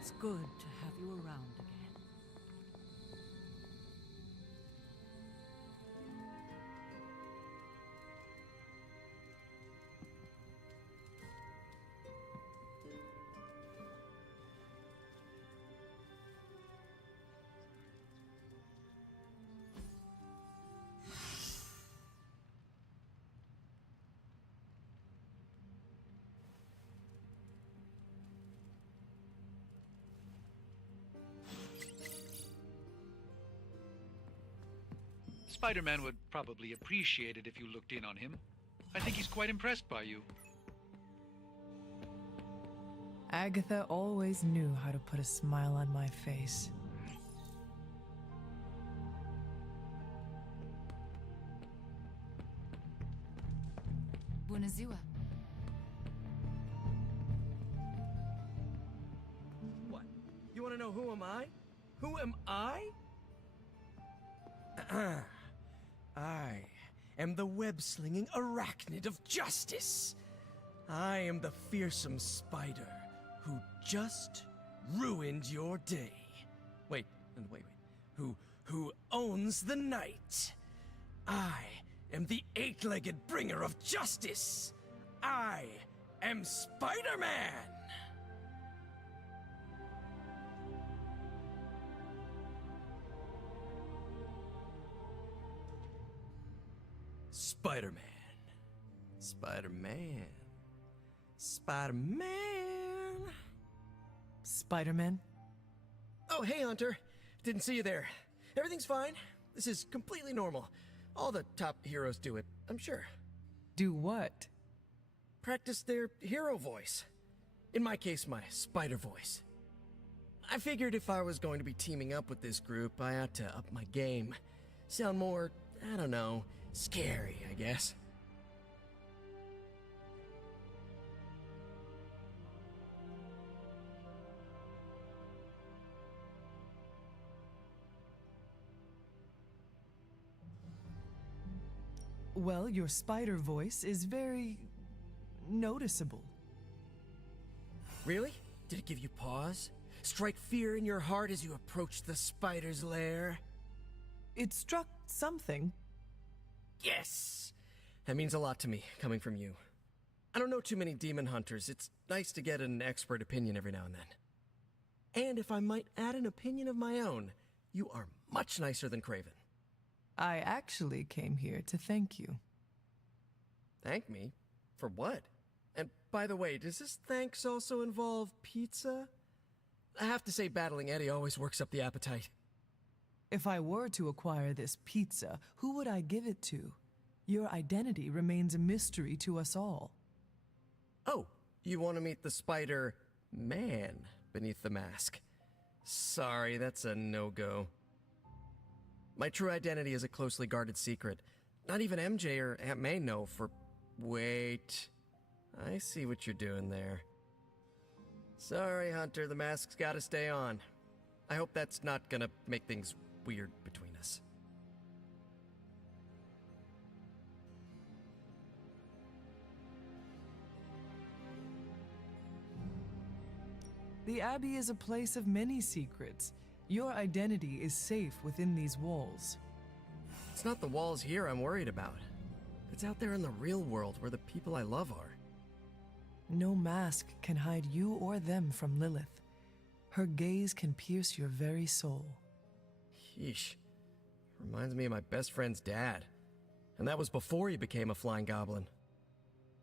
It's good to have you around again. Spider-Man would probably appreciate it if you looked in on him. I think he's quite impressed by you. Agatha always knew how to put a smile on my face. Bună ziua. What? You want to know who am I? Who am I? I am the web-slinging arachnid of justice. I am the fearsome spider who just ruined your day. Wait. Who owns the night. I am the eight-legged bringer of justice. I am Spider-Man! Spider-Man. Spider-Man. Spider-Man. Spider-Man? Oh, hey, Hunter. Didn't see you there. Everything's fine. This is completely normal. All the top heroes do it, I'm sure. Do what? Practice their hero voice. In my case, my spider voice. I figured if I was going to be teaming up with this group, I ought to up my game. Sound more, I don't know, scary, I guess. Well, your spider voice is very noticeable. Really? Did it give you pause? Strike fear in your heart as you approach the spider's lair? It struck something. Yes! That means a lot to me, coming from you. I don't know too many demon hunters. It's nice to get an expert opinion every now and then. And if I might add an opinion of my own, you are much nicer than Craven. I actually came here to thank you. Thank me? For what? And by the way, does this thanks also involve pizza? I have to say battling Eddie always works up the appetite. If I were to acquire this pizza, who would I give it to? Your identity remains a mystery to us all. Oh, you want to meet the Spider-Man beneath the mask. Sorry, that's a no-go. My true identity is a closely guarded secret. Not even MJ or Aunt May know for... Wait. I see what you're doing there. Sorry, Hunter, the mask's gotta stay on. I hope that's not gonna make things weird between us. The Abbey is a place of many secrets. Your identity is safe within these walls. It's not the walls here I'm worried about. It's out there in the real world where the people I love are. No mask can hide you or them from Lilith. Her gaze can pierce your very soul. Yeesh. Reminds me of my best friend's dad. And that was before he became a flying goblin.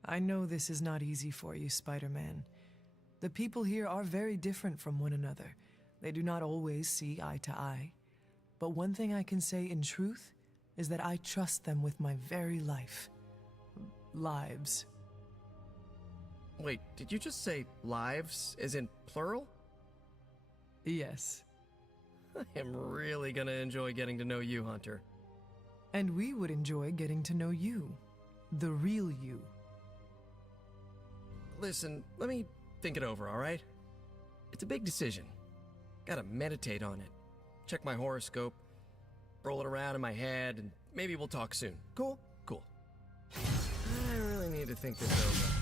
I know this is not easy for you, Spider-Man. The people here are very different from one another. They do not always see eye to eye. But one thing I can say in truth is that I trust them with my very life. Lives. Wait, did you just say lives, as in plural? Yes. I am really gonna enjoy getting to know you, Hunter. And we would enjoy getting to know you. The real you. Listen, let me think it over, alright? It's a big decision. Gotta meditate on it. Check my horoscope, roll it around in my head, and maybe we'll talk soon. Cool? Cool. I really need to think this over.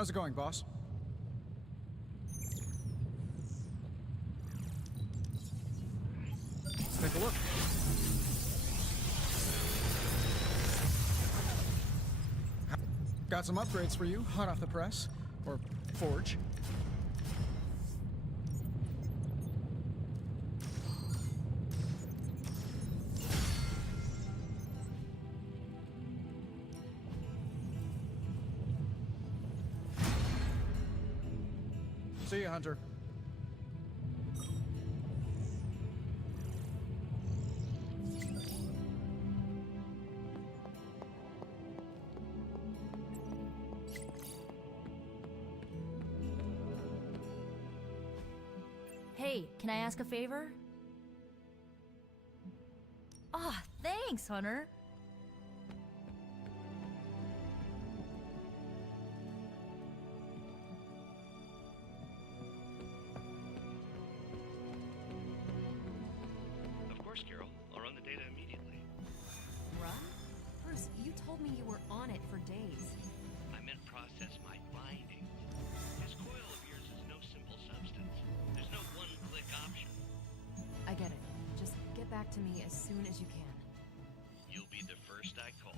How's it going, boss? Let's take a look. Got some upgrades for you, hot off the press. Or forge. See you, Hunter. Hey, can I ask a favor? Ah, thanks, Hunter. Of course, Carol. I'll run the data immediately. Run? Bruce, you told me you were on it for days. I meant process my findings. This coil of yours is no simple substance. There's no one-click option. I get it. Just get back to me as soon as you can. You'll be the first I call.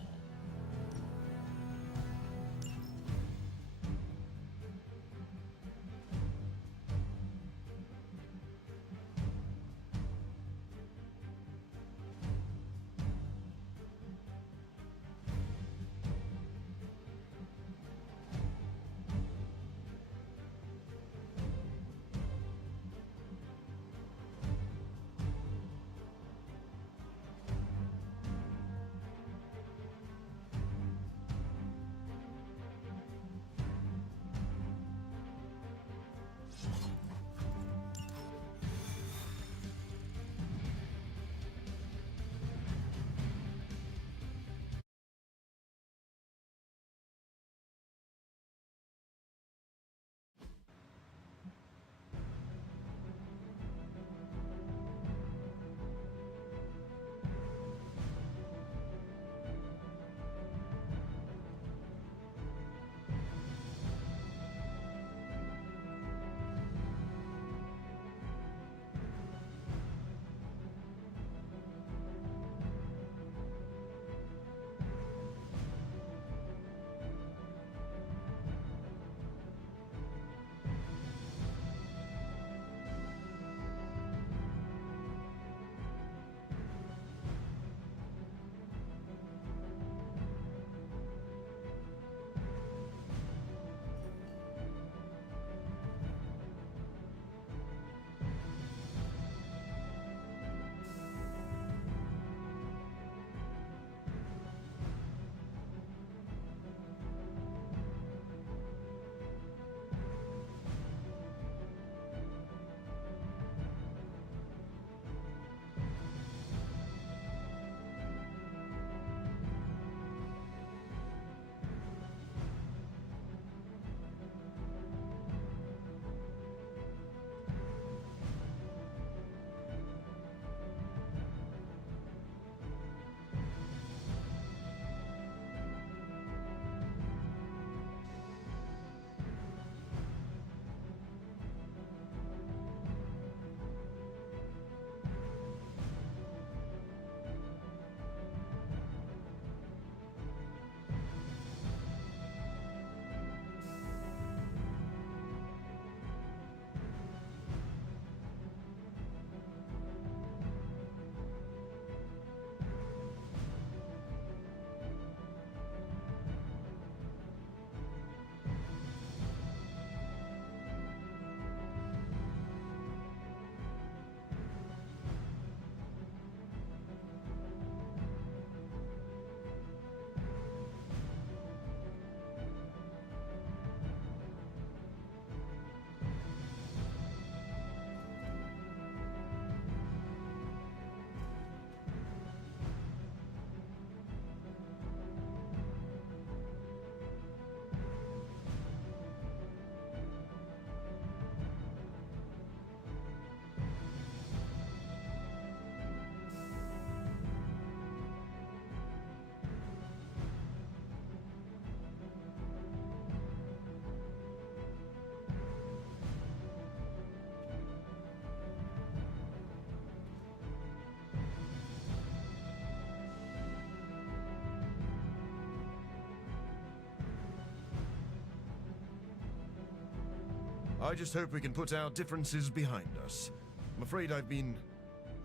I just hope we can put our differences behind us. I'm afraid I've been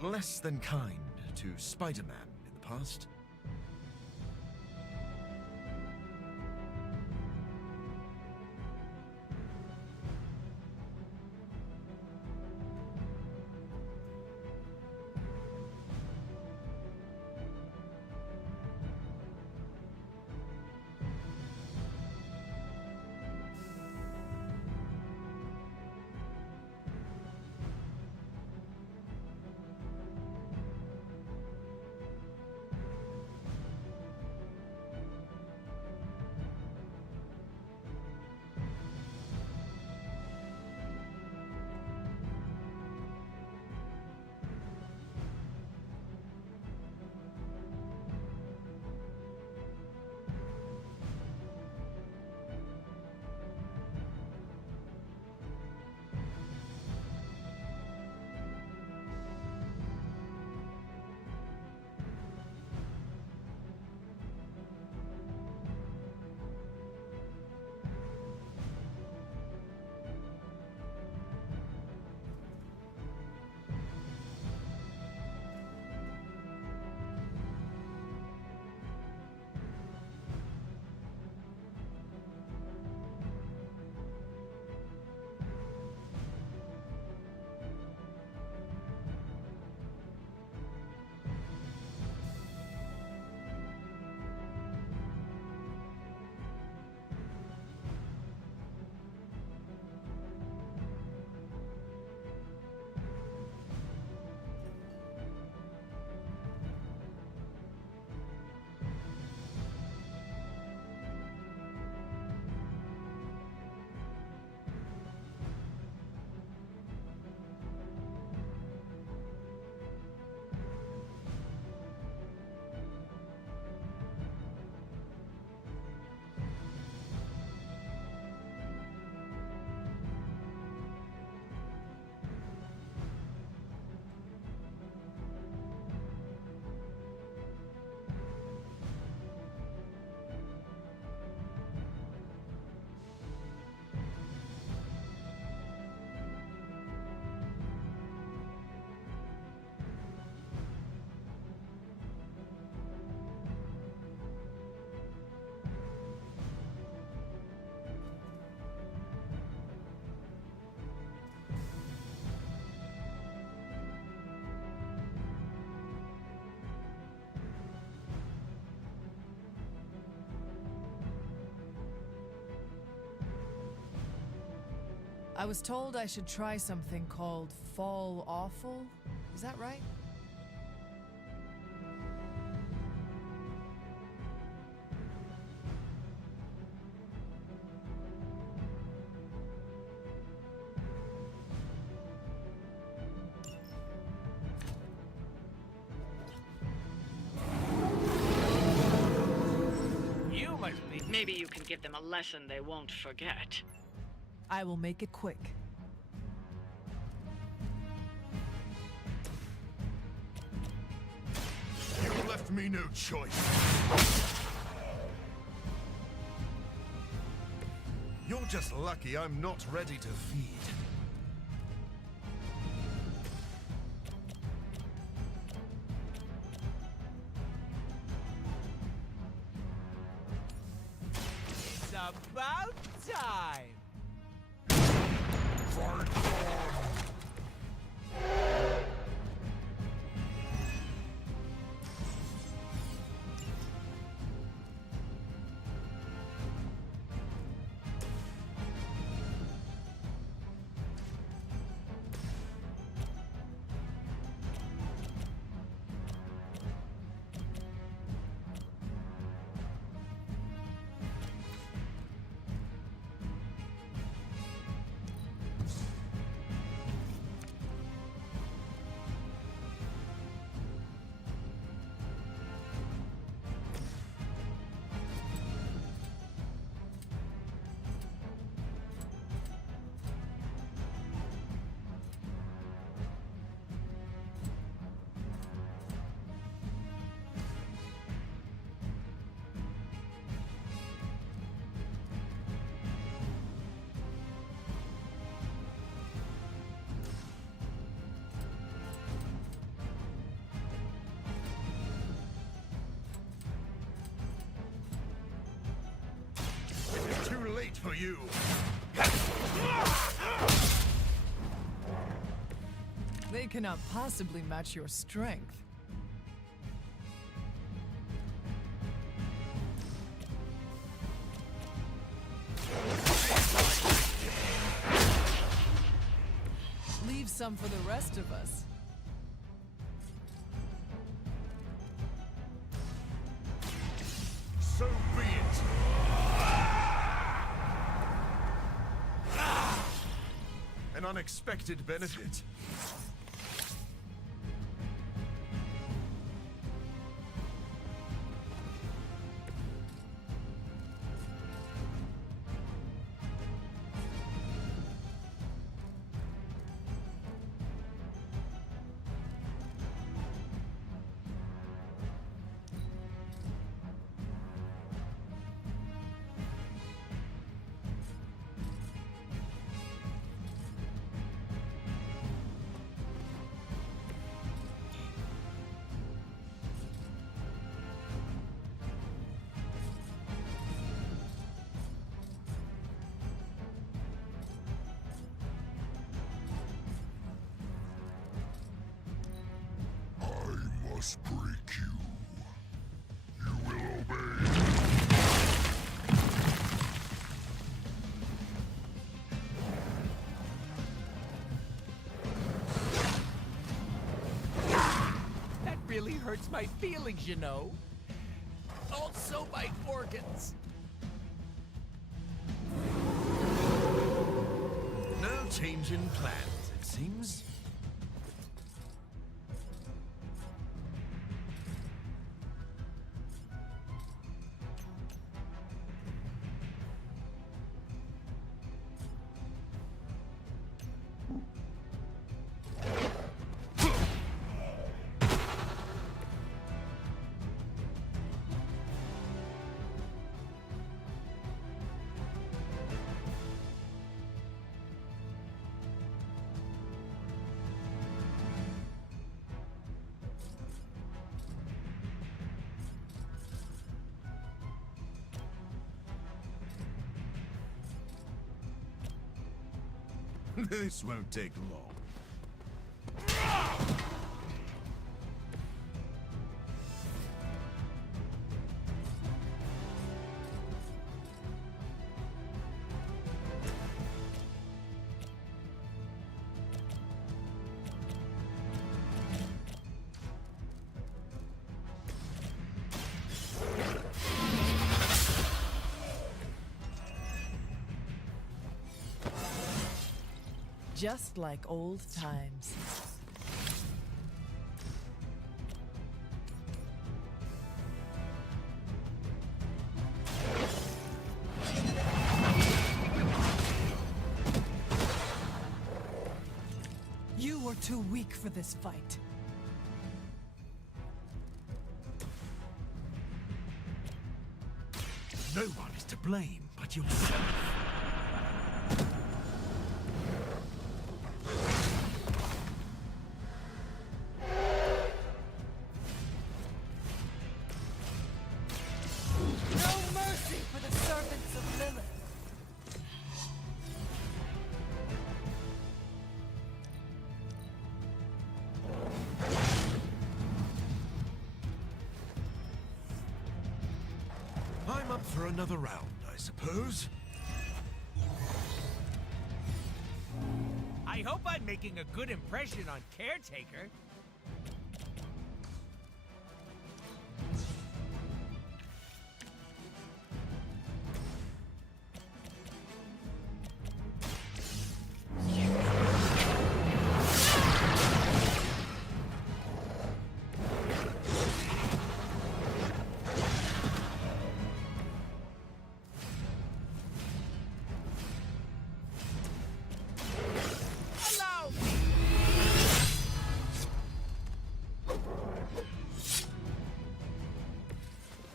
less than kind to Spider-Man in the past. I was told I should try something called Fall Awful. Is that right? You must be. Maybe you can give them a lesson they won't forget. I will make it quick. You left me no choice. You're just lucky I'm not ready to feed. It's about time. wait for you. They cannot possibly match your strength. Leave some for the rest of us. So be it. An unexpected benefit. Must break you. You will obey. That really hurts my feelings, you know. Also my organs. No change in plans, it seems. This won't take long. Just like old times. You were too weak for this fight. No one is to blame but yourself. I'm up for another round, I suppose. I hope I'm making a good impression on Caretaker.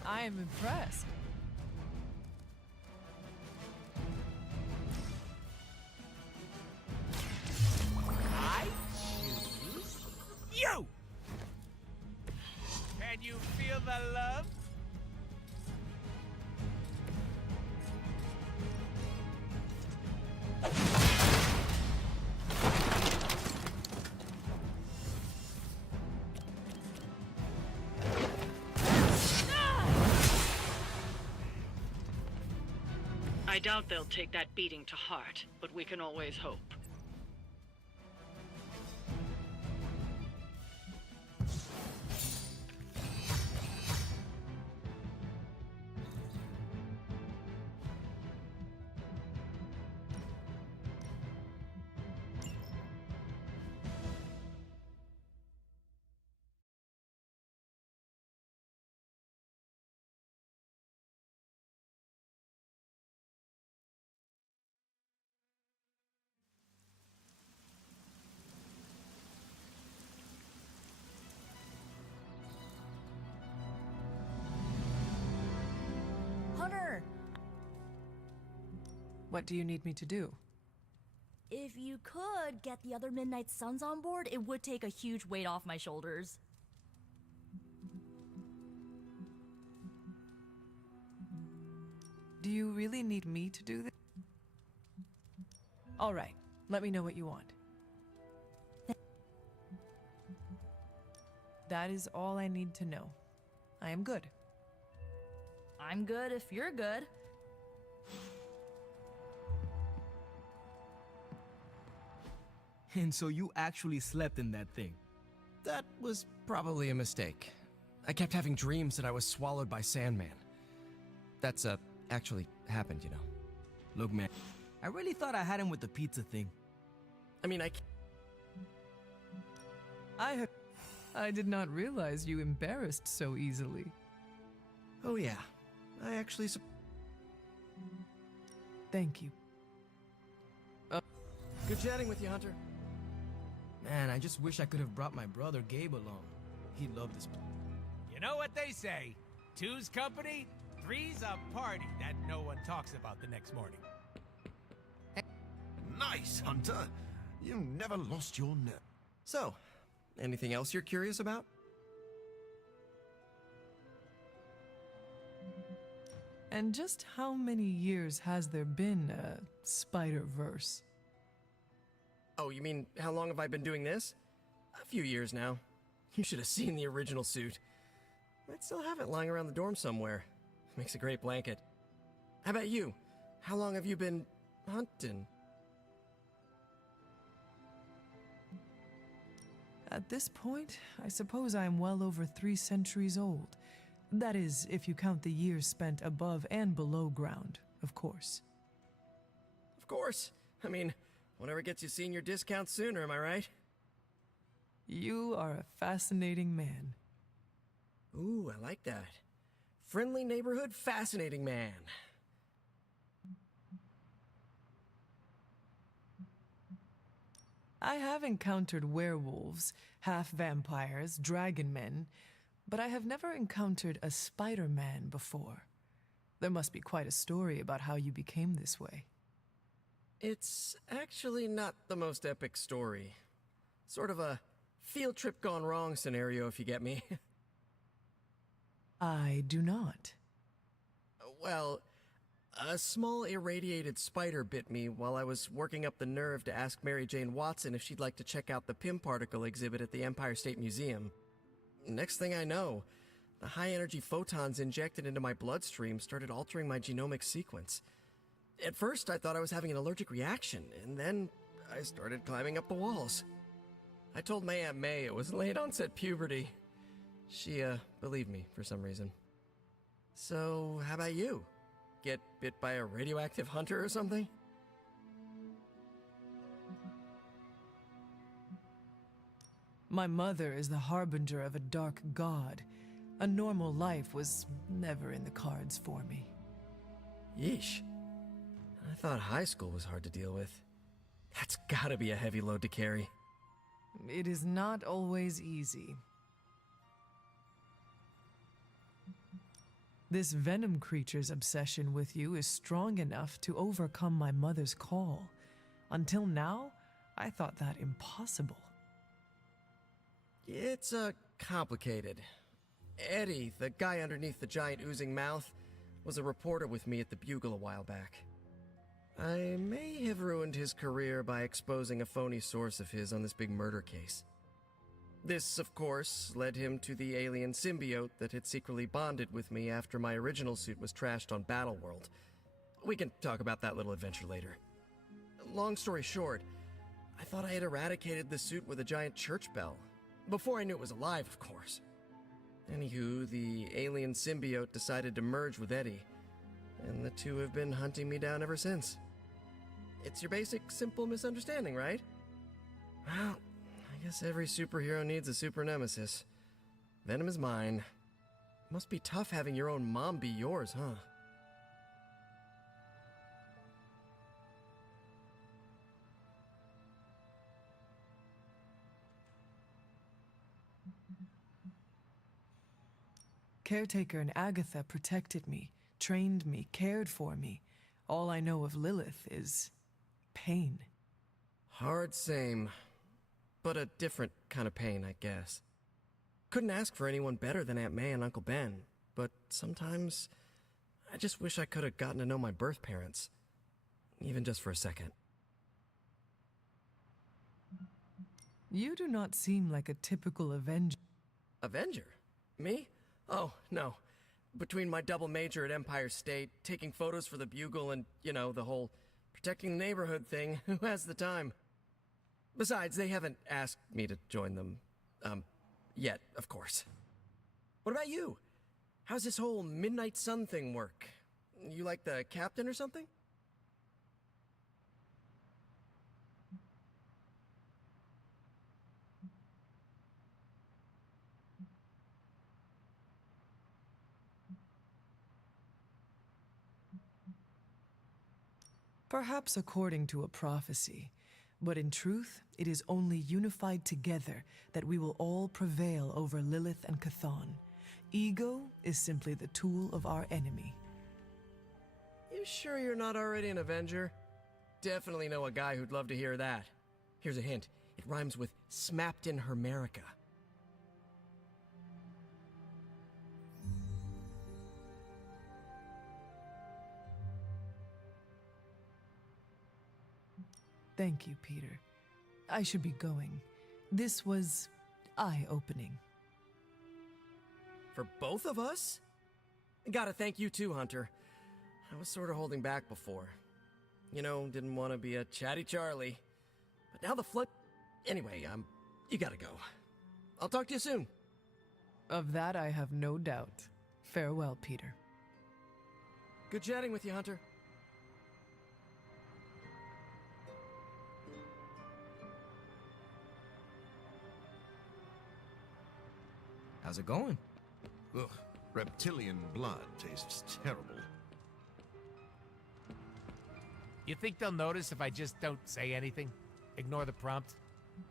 I am impressed. I choose you! Can you feel the love? doubt they'll take that beating to heart, but we can always hope. Hunter! What do you need me to do? If you could get the other Midnight Suns on board, it would take a huge weight off my shoulders. Do you really need me to do this? All right, let me know what you want. That is all I need to know. I am good. I'm good if you're good. And so you actually slept in that thing? That was probably a mistake. I kept having dreams that I was swallowed by Sandman. That's, actually happened, you know. Look, man, I really thought I had him with the pizza thing. I mean, I did not realize you embarrassed so easily. Oh yeah, I actually Thank you. Good chatting with you, Hunter. Man, I just wish I could have brought my brother Gabe along. He loved this. You know what they say? Two's company, three's a party that no one talks about the next morning. Nice, Hunter. You never lost your nerve. So, anything else you're curious about? And just how many years has there been a Spider-Verse? Oh, you mean how long have I been doing this? A few years now. You should have seen the original suit. I'd still have it lying around the dorm somewhere. Makes a great blanket. How about you? How long have you been hunting? At this point, I suppose I'm well over 3 centuries old. That is, if you count the years spent above and below ground, of course. Of course. I mean, whatever gets you senior discount sooner, am I right? You are a fascinating man. Ooh, I like that. Friendly neighborhood, fascinating man. I have encountered werewolves, half-vampires, dragon men, but I have never encountered a Spider-Man before. There must be quite a story about how you became this way. It's actually not the most epic story. Sort of a field trip gone wrong scenario, if you get me. I do not. Well, a small irradiated spider bit me while I was working up the nerve to ask Mary Jane Watson if she'd like to check out the Pym particle exhibit at the Empire State Museum. Next thing I know, the high-energy photons injected into my bloodstream started altering my genomic sequence. At first, I thought I was having an allergic reaction, and then I started climbing up the walls. I told my Aunt May it was late-onset puberty. She, believed me for some reason. So, how about you? Get bit by a radioactive hunter or something? My mother is the harbinger of a dark god. A normal life was never in the cards for me. Yeesh. I thought high school was hard to deal with. That's gotta be a heavy load to carry. It is not always easy. This venom creature's obsession with you is strong enough to overcome my mother's call. Until now, I thought that impossible. It's, complicated. Eddie, the guy underneath the giant oozing mouth, was a reporter with me at the Bugle a while back. I may have ruined his career by exposing a phony source of his on this big murder case. This, of course, led him to the alien symbiote that had secretly bonded with me after my original suit was trashed on Battleworld. We can talk about that little adventure later. Long story short, I thought I had eradicated the suit with a giant church bell. Before I knew it was alive, of course. Anywho, the alien symbiote decided to merge with Eddie, and the two have been hunting me down ever since. It's your basic, simple misunderstanding, right? Well, I guess every superhero needs a super nemesis. Venom is mine. Must be tough having your own mom be yours, huh? Caretaker and Agatha protected me, trained me, cared for me. All I know of Lilith is pain. Hard same, but a different kind of pain, I guess. Couldn't ask for anyone better than Aunt May and Uncle Ben, but sometimes I just wish I could have gotten to know my birth parents, even just for a second. You do not seem like a typical Avenger. Avenger? Me? Oh, no. Between my double major at Empire State, taking photos for the Bugle, and, you know, the whole protecting the neighborhood thing, who has the time? Besides, they haven't asked me to join them, yet, of course. What about you? How's this whole Midnight Sun thing work? You like the captain or something? Perhaps according to a prophecy, but in truth, it is only unified together that we will all prevail over Lilith and Chthon. Ego is simply the tool of our enemy. You sure you're not already an Avenger? Definitely know a guy who'd love to hear that. Here's a hint. It rhymes with smapped in Hermerica. Thank you, Peter. I should be going. This was eye-opening. For both of us? Gotta thank you too, Hunter. I was sort of holding back before. You know, didn't want to be a chatty Charlie. But now the flood... Anyway, you gotta go. I'll talk to you soon. Of that I have no doubt. Farewell, Peter. Good chatting with you, Hunter. How's it going? Ugh, reptilian blood tastes terrible. You think they'll notice if I just don't say anything? Ignore the prompt?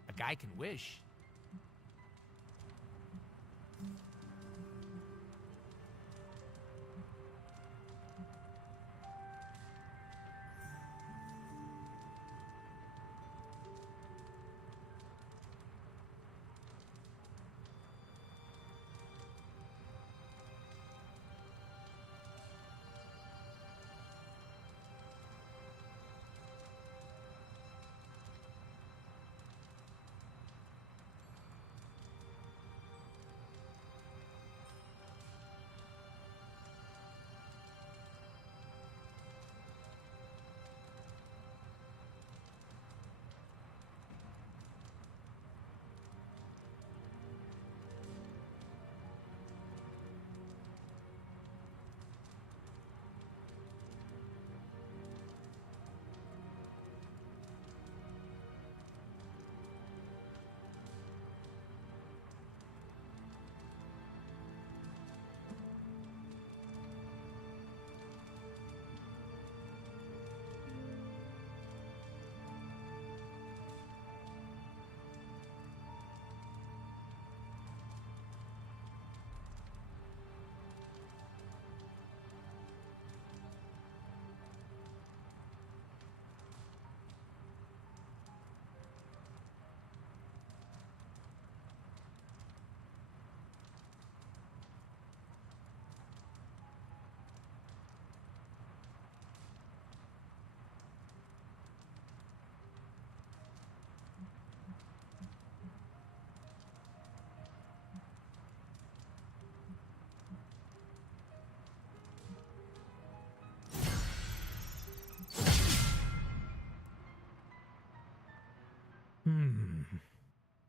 A guy can wish.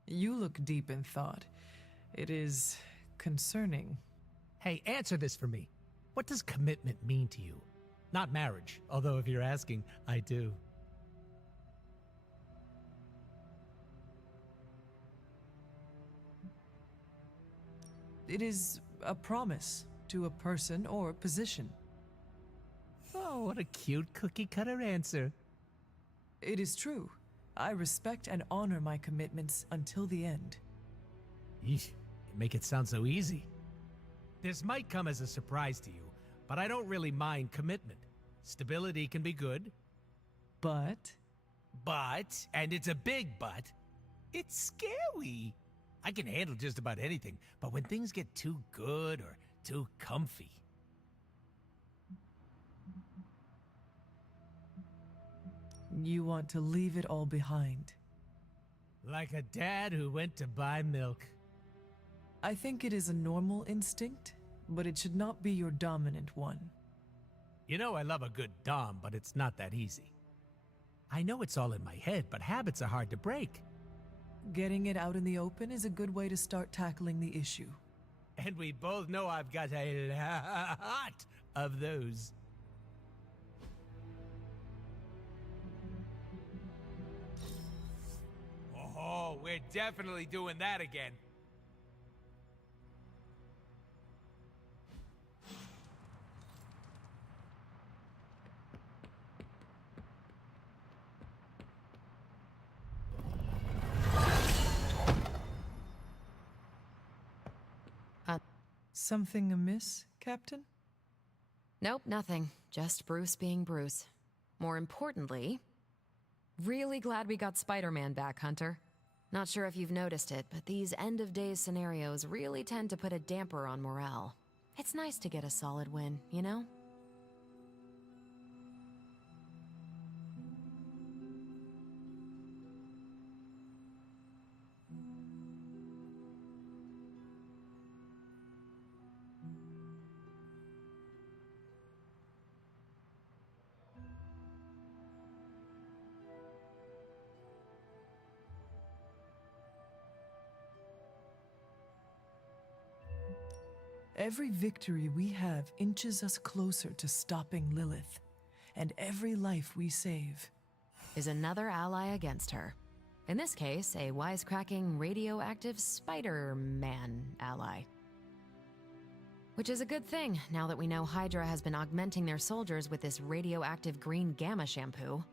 You look deep in thought. It is concerning. Hey, answer this for me. What does commitment mean to you? Not marriage, although if you're asking, I do. It is a promise to a person or position. Oh, what a cute cookie-cutter answer. It is true. I respect and honor my commitments until the end. Yeesh, you make it sound so easy. This might come as a surprise to you, but I don't really mind commitment. Stability can be good. But? But, and it's a big but, it's scary. I can handle just about anything, but when things get too good or too comfy. You want to leave it all behind. Like a dad who went to buy milk. I think it is a normal instinct, but it should not be your dominant one. You know I love a good dom, but it's not that easy. I know it's all in my head, but habits are hard to break. Getting it out in the open is a good way to start tackling the issue. And we both know I've got a lot of those. Oh, we're definitely doing that again. Something amiss, Captain? Nope, nothing. Just Bruce being Bruce. More importantly, really glad we got Spider-Man back, Hunter. Not sure if you've noticed it, but these end-of-days scenarios really tend to put a damper on morale. It's nice to get a solid win, you know? Every victory we have inches us closer to stopping Lilith, and every life we save is another ally against her. In this case, a wisecracking, radioactive Spider-Man ally. Which is a good thing, now that we know Hydra has been augmenting their soldiers with this radioactive green gamma shampoo.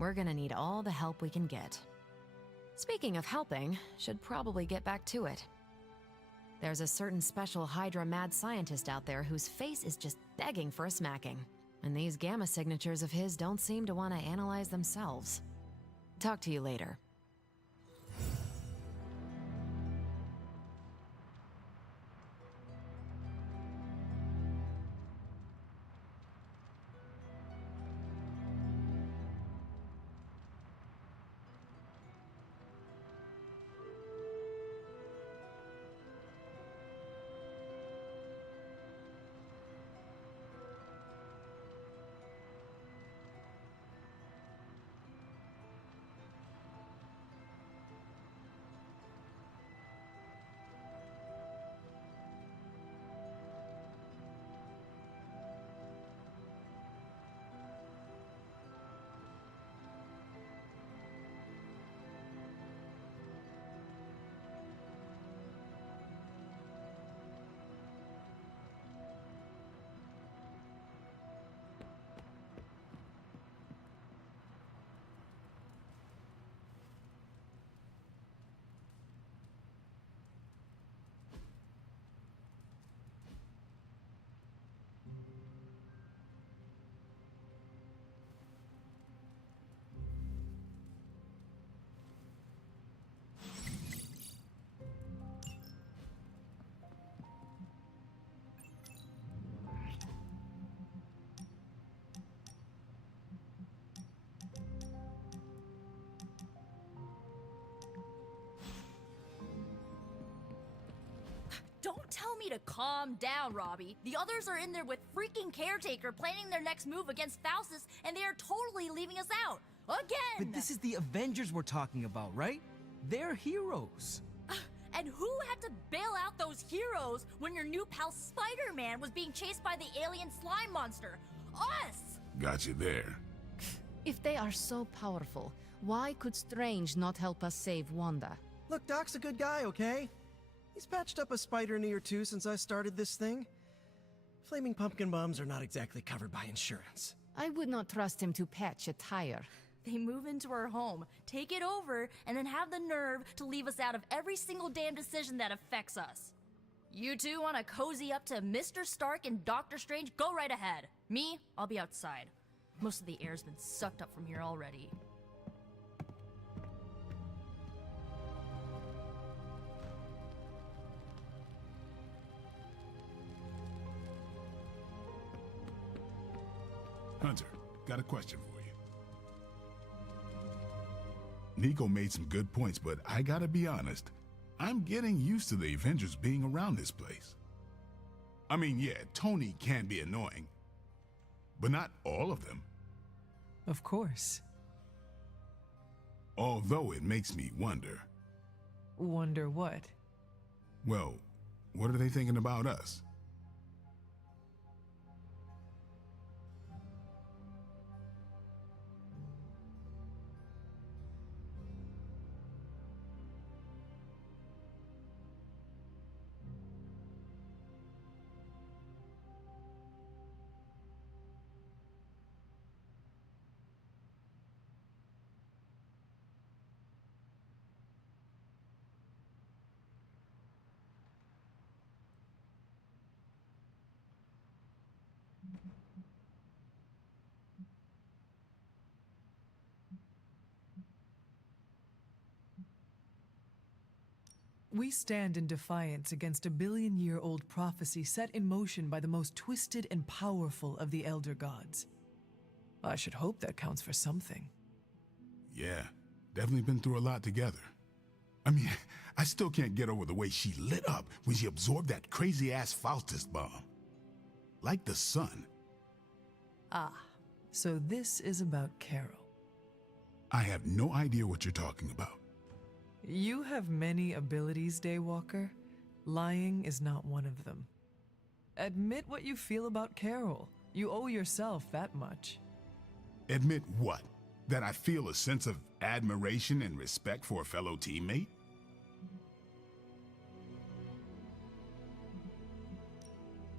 We're gonna need all the help we can get. Speaking of helping, should probably get back to it. There's a certain special Hydra mad scientist out there whose face is just begging for a smacking. And these gamma signatures of his don't seem to want to analyze themselves. Talk to you later. Don't tell me to calm down, Robbie. The others are in there with freaking Caretaker planning their next move against Faustus, and they are totally leaving us out. Again! But this is the Avengers we're talking about, right? They're heroes. And who had to bail out those heroes when your new pal Spider-Man was being chased by the alien slime monster? Us! Got you there. If they are so powerful, why could Strange not help us save Wanda? Look, Doc's a good guy, okay? He's patched up a spider knee or two since I started this thing. Flaming pumpkin bombs are not exactly covered by insurance. I would not trust him to patch a tire. They move into our home, take it over, and then have the nerve to leave us out of every single damn decision that affects us. You two want to cozy up to Mr. Stark and Doctor Strange? Go right ahead. Me, I'll be outside. Most of the air's been sucked up from here already. Hunter, got a question for you. Nico made some good points, but I gotta be honest. I'm getting used to the Avengers being around this place. I mean, yeah, Tony can be annoying, but not all of them. Of course. Although it makes me wonder. Wonder what? Well, what are they thinking about us? We stand in defiance against a billion-year-old prophecy set in motion by the most twisted and powerful of the Elder Gods. I should hope that counts for something. Yeah, definitely been through a lot together. I mean, I still can't get over the way she lit up when she absorbed that crazy-ass Faustus bomb. Like the sun. Ah, so this is about Carol. I have no idea what you're talking about. You have many abilities, Daywalker. Lying is not one of them. Admit what you feel about Carol. You owe yourself that much. Admit what? That I feel a sense of admiration and respect for a fellow teammate?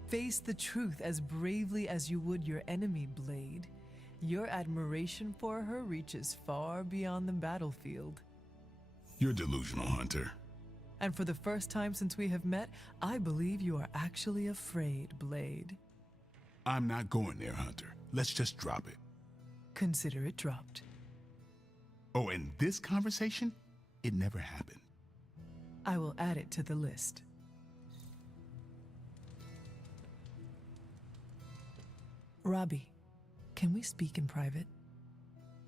Face the truth as bravely as you would your enemy, Blade. Your admiration for her reaches far beyond the battlefield. You're delusional, Hunter. And for the first time since we have met, I believe you are actually afraid, Blade. I'm not going there, Hunter. Let's just drop it. Consider it dropped. Oh, and this conversation? It never happened. I will add it to the list. Robbie, can we speak in private?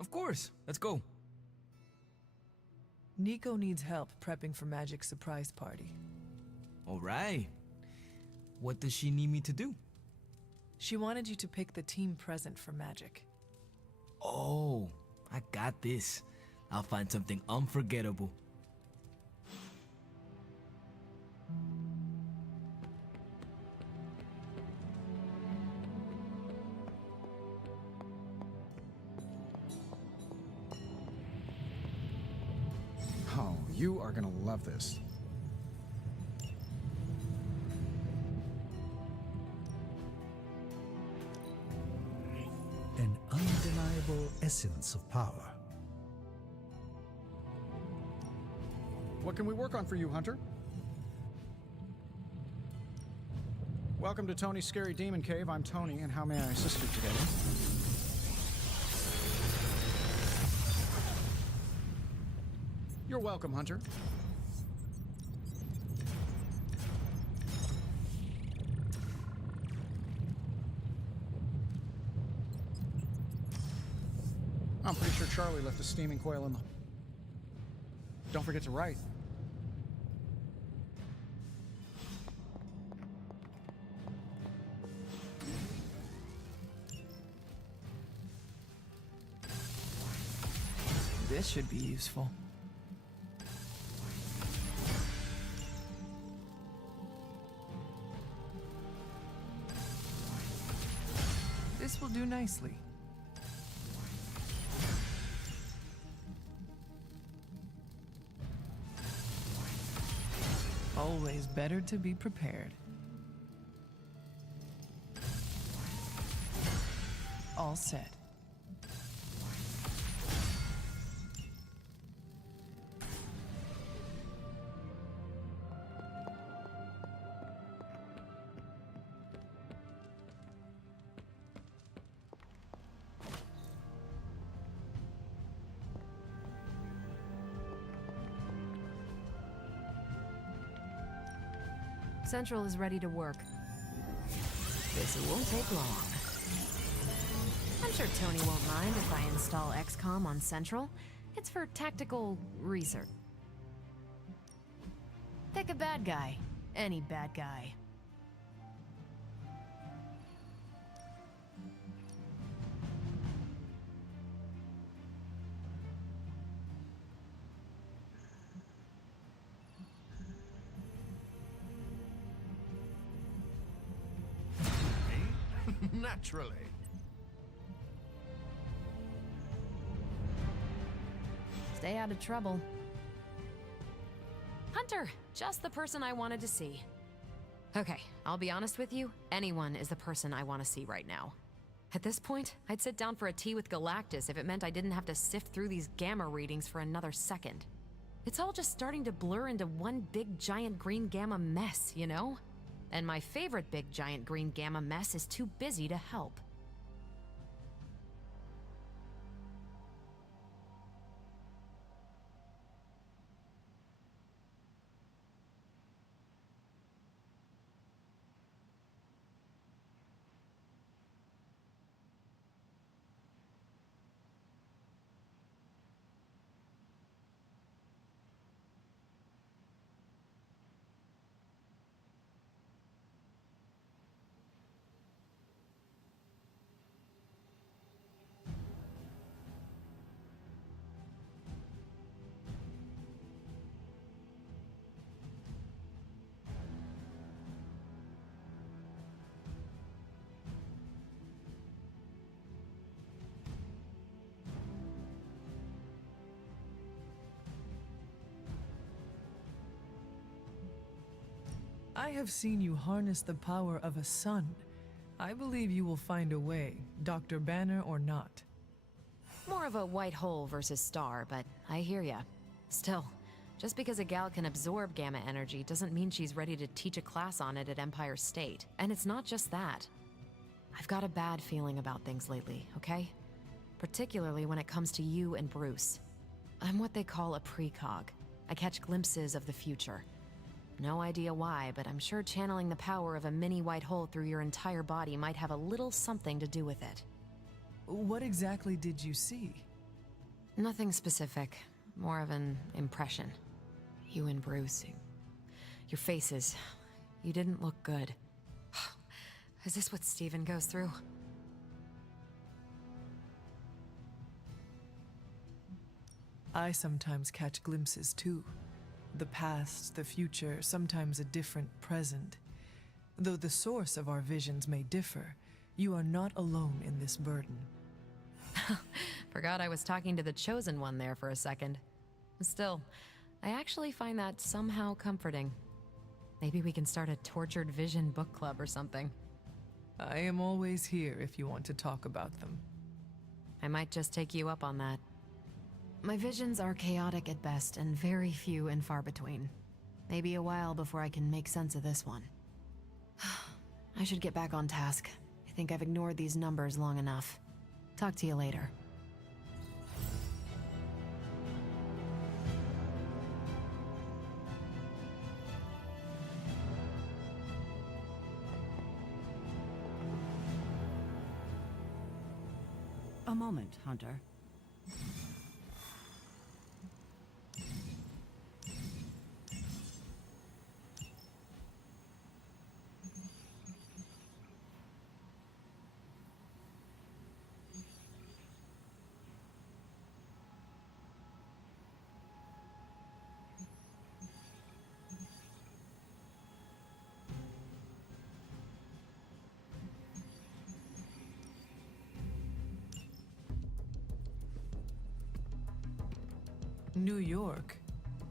Of course. Let's go. Nico needs help prepping for Magic's surprise party. All right. What does she need me to do? She wanted you to pick the team present for Magic. Oh, I got this. I'll find something unforgettable. Oh, you are gonna love this. An undeniable essence of power. What can we work on for you, Hunter? Welcome to Tony's Scary Demon Cave. I'm Tony, and how may I assist you today? You're welcome, Hunter. I'm pretty sure Charlie left the steaming coil in the... Don't forget to write. This should be useful. This will do nicely. Always better to be prepared. All set. Central is ready to work. This won't take long. I'm sure Tony won't mind if I install XCOM on Central. It's for tactical research. Pick a bad guy. Any bad guy. Naturally. Stay out of trouble. Hunter, just the person I wanted to see. Okay, I'll be honest with you, anyone is the person I want to see right now. At this point, I'd sit down for a tea with Galactus if it meant I didn't have to sift through these gamma readings for another second. It's all just starting to blur into one big giant green gamma mess, you know? And my favorite big giant green gamma mess is too busy to help. I have seen you harness the power of a sun. I believe you will find a way, Dr. Banner or not. More of a white hole versus star, but I hear ya. Still, just because a gal can absorb gamma energy doesn't mean she's ready to teach a class on it at Empire State. And it's not just that. I've got a bad feeling about things lately, okay? Particularly when it comes to you and Bruce. I'm what they call a precog. I catch glimpses of the future. No idea why, but I'm sure channeling the power of a mini white hole through your entire body might have a little something to do with it. What exactly did you see? Nothing specific. More of an impression. You and Bruce. Your faces. You didn't look good. Is this what Steven goes through? I sometimes catch glimpses too. The past, the future, sometimes a different present. Though the source of our visions may differ, you are not alone in this burden. Forgot I was talking to the Chosen One there for a second. Still, I actually find that somehow comforting. Maybe we can start a Tortured Vision book club or something. I am always here if you want to talk about them. I might just take you up on that. My visions are chaotic at best and very few and far between. Maybe a while before I can make sense of this one. I should get back on task. I think I've ignored these numbers long enough. Talk to you later. A moment, Hunter. New York?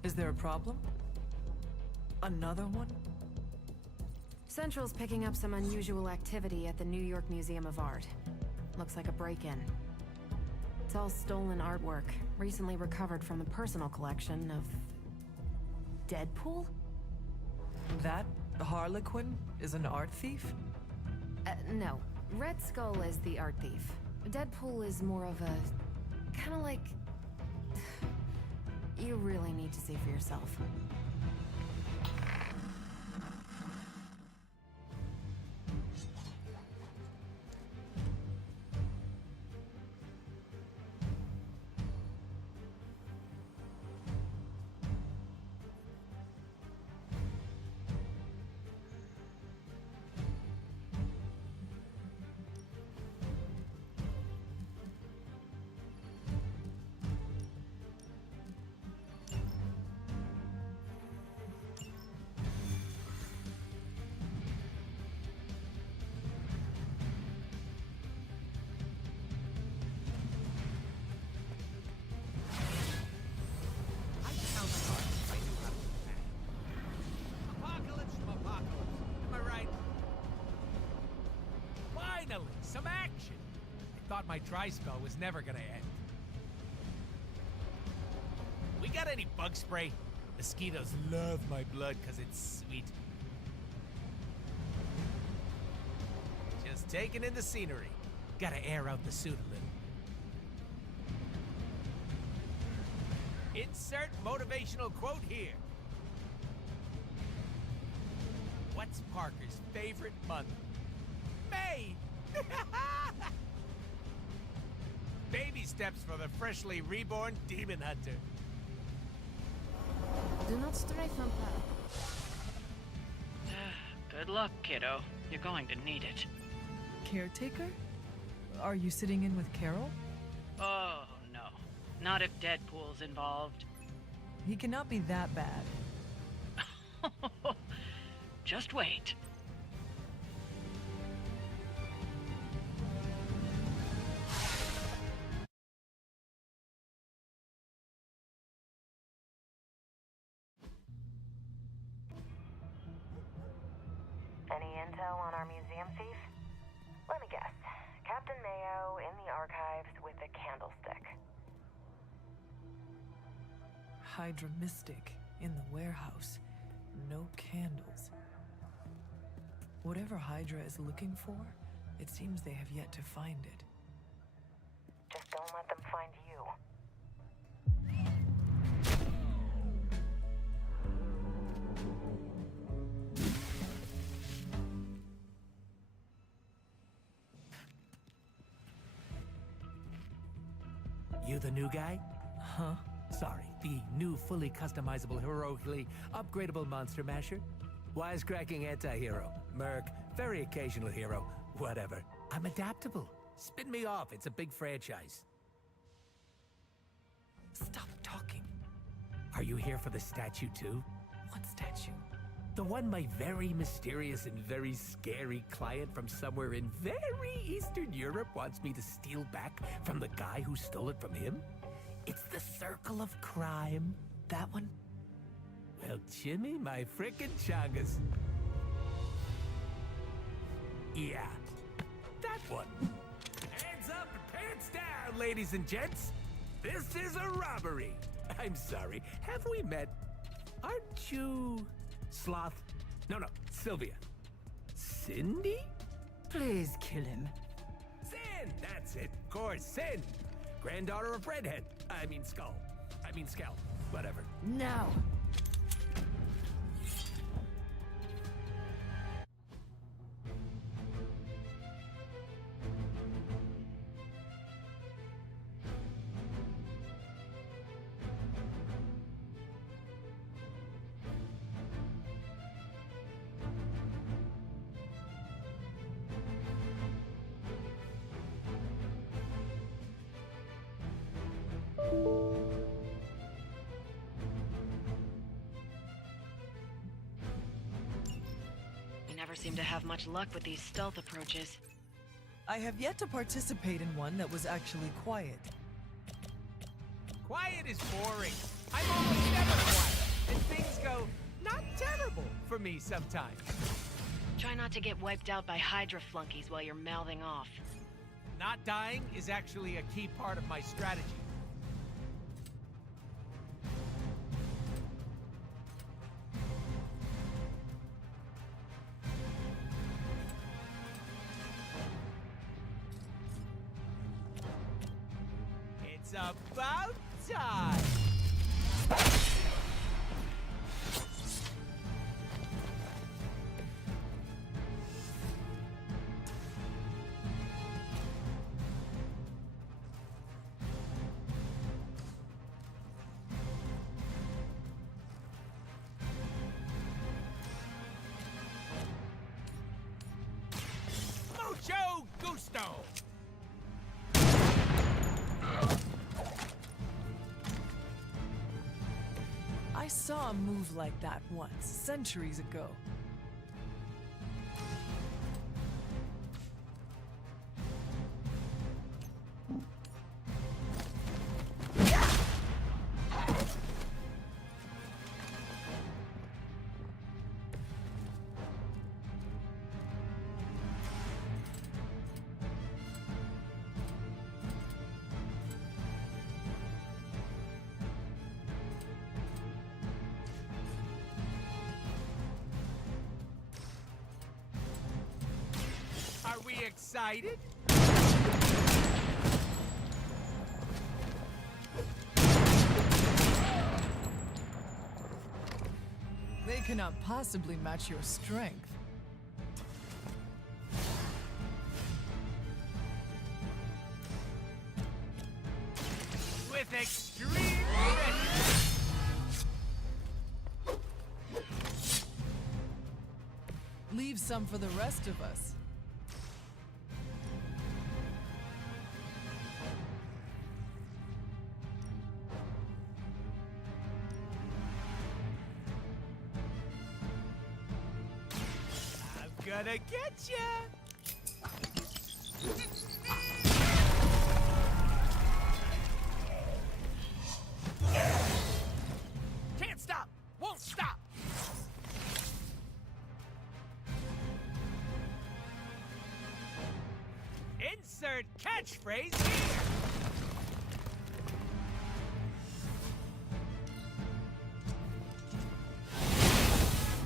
Is there a problem? Another one? Central's picking up some unusual activity at the New York Museum of Art. Looks like a break-in. It's all stolen artwork, recently recovered from the personal collection of... Deadpool? That Harlequin is an art thief? No. Red Skull is the art thief. Deadpool is more of a... kinda like... You really need to see for yourself. Some action! I thought my dry spell was never gonna end. We got any bug spray? Mosquitoes love my blood because it's sweet. Just taking in the scenery. Gotta air out the suit a little. Insert motivational quote here. What's Parker's favorite month? May! Baby steps for the freshly reborn demon hunter. Do not stray from her. Good luck, kiddo. You're going to need it. Caretaker? Are you sitting in with Carol? Oh, no. Not if Deadpool's involved. He cannot be that bad. Just wait. Any intel on our museum thief? Let me guess. Captain Mayo in the archives with a candlestick. Hydra Mystic in the warehouse. No candles. Whatever Hydra is looking for, it seems they have yet to find it. Just don't let them find you. You the new guy? Huh? Sorry, the new fully customizable, heroically upgradable monster masher? Wisecracking anti-hero. Merc, very occasional hero. Whatever. I'm adaptable. Spin me off, it's a big franchise. Stop talking. Are you here for the statue too? What statue? The one my very mysterious and very scary client from somewhere in very Eastern Europe wants me to steal back from the guy who stole it from him? It's the Circle of Crime. That one? Well, Jimmy, my frickin' chongas. Yeah, that one. Hands up and pants down, ladies and gents. This is a robbery. I'm sorry, have we met? Aren't you... Sloth? No, Sylvia. Cindy? Please kill him. Sin! That's it. Of course, Sin. Granddaughter of Redhead. Skull. Skell. Whatever. Now! Never seem to have much luck with these stealth approaches. I have yet to participate in one that was actually quiet. Quiet is boring. I'm almost never quiet, and things go not terrible for me sometimes. Try not to get wiped out by Hydra flunkies while you're mouthing off. Not dying is actually a key part of my strategy. It's about time! Mucho gusto! I saw a move like that once, centuries ago. Are we excited? They cannot possibly match your strength. With extreme readiness. Leave some for the rest of us. Gonna get ya! Can't stop! Won't stop! Insert catchphrase here!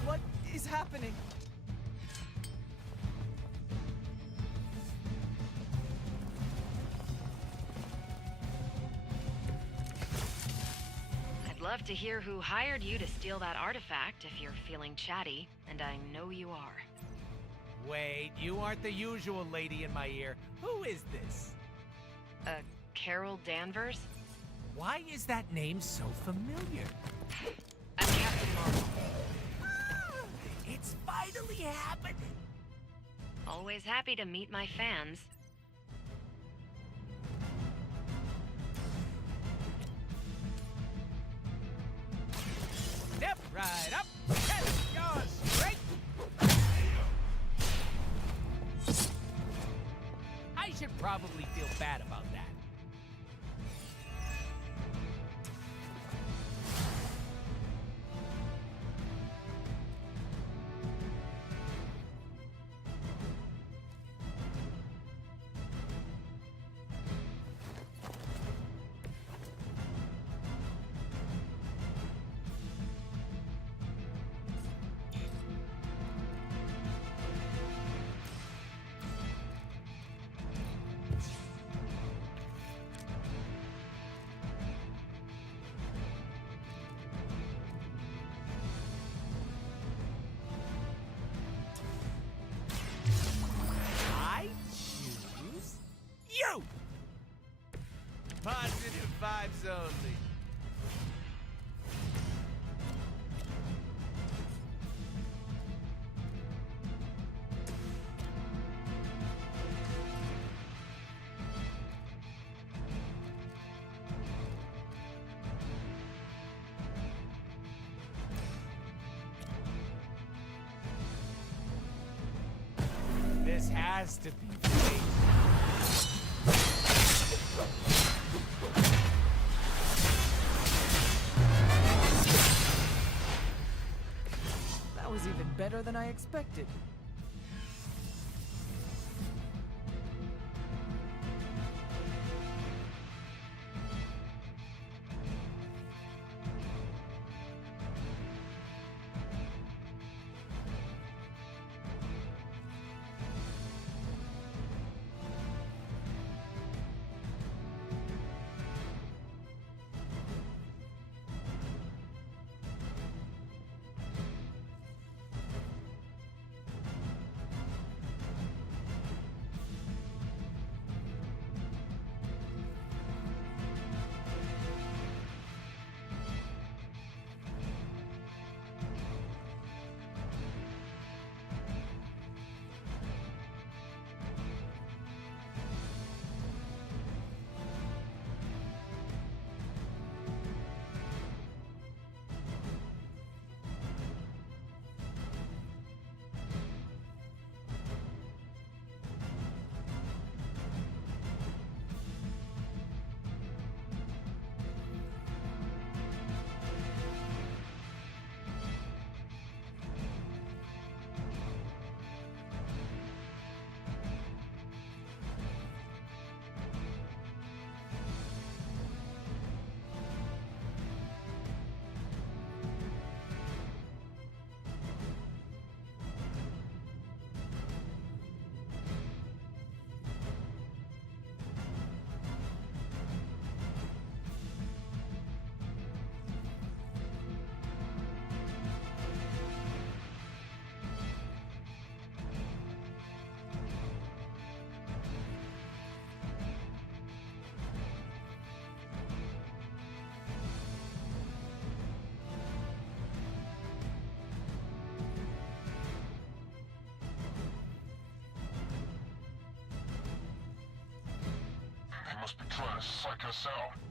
What is happening? Love to hear who hired you to steal that artifact if you're feeling chatty, and I know you are. Wait, you aren't the usual lady in my ear. Who is this? Carol Danvers? Why is that name so familiar? I'm Captain Marvel. It's finally happening! Always happy to meet my fans. Step right up, test your strength! I should probably feel bad about that. You! Positive vibes only. This has to be fake. better than I expected. They must be trying to psych us out.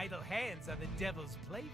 Idle hands are the devil's playthings.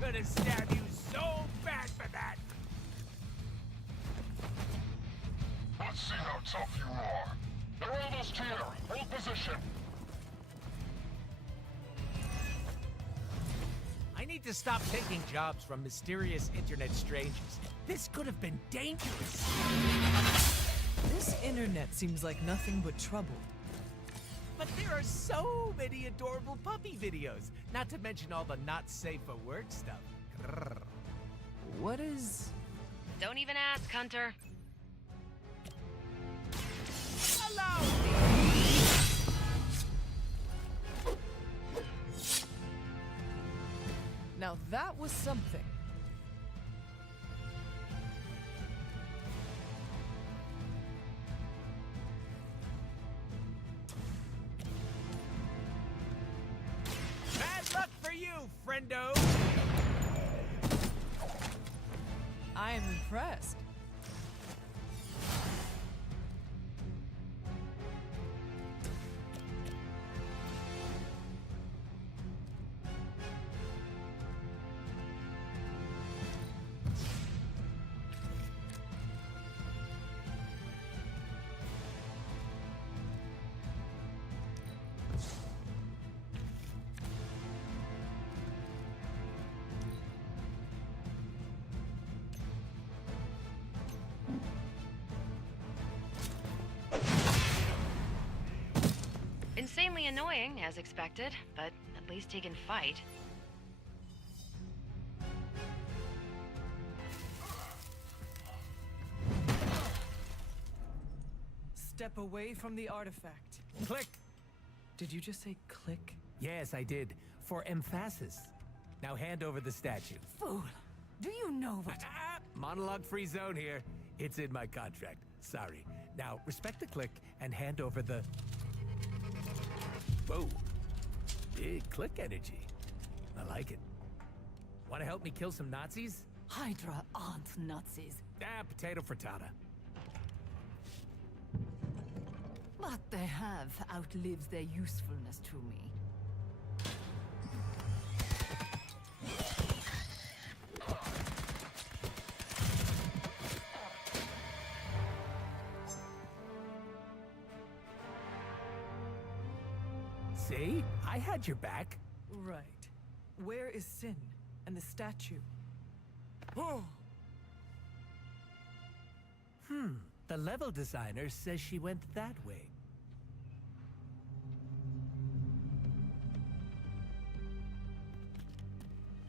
Gonna stab you so bad for that! Let's see how tough you are. They're almost here. Hold position. I need to stop taking jobs from mysterious internet strangers. This could have been dangerous. This internet seems like nothing but trouble. But there are so many adorable puppy videos, not to mention all the not safe for work stuff. Grrr. What is... Don't even ask, Hunter. Allow me! Now that was something. Bad luck for you, friendo! I am impressed. Insanely annoying, as expected, but at least he can fight. Step away from the artifact. Click! Did you just say click? Yes, I did. For emphasis. Now hand over the statue. Fool! Do you know what... Monologue-free zone here. It's in my contract. Sorry. Now, respect the click and hand over the... Whoa. Big click energy. I like it. Want to help me kill some Nazis? Hydra aren't Nazis. Potato frittata. What they have outlives their usefulness to me. See? I had your back. Right. Where is Sin and the statue? The level designer says she went that way.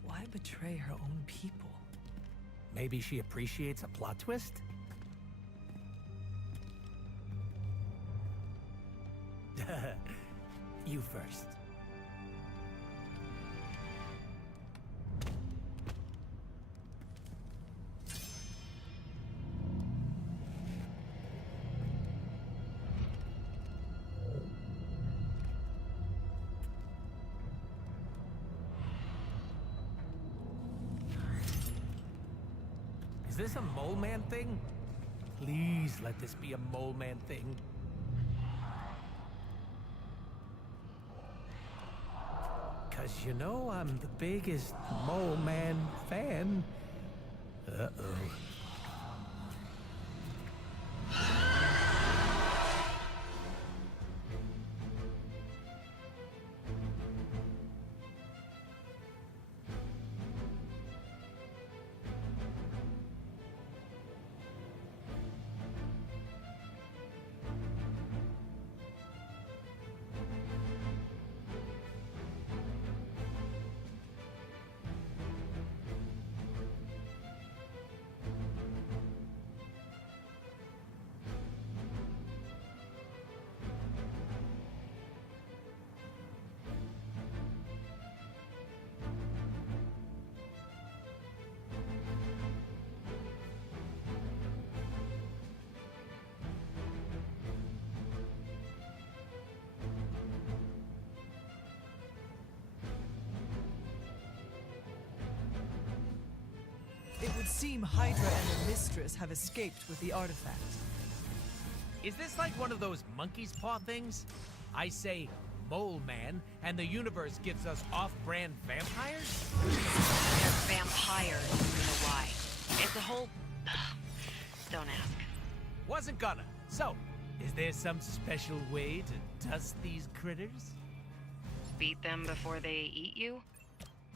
Why betray her own people? Maybe she appreciates a plot twist? You first. Is this a mole man thing? Please let this be a mole man thing. Cause you know I'm the biggest Mole Man fan. Uh-oh. It would seem Hydra and her mistress have escaped with the artifact. Is this like one of those monkey's paw things? I say Mole Man, and the universe gives us off-brand vampires? They're vampires, you know why. It's a whole... Don't ask. Wasn't gonna. So, is there some special way to dust these critters? Beat them before they eat you?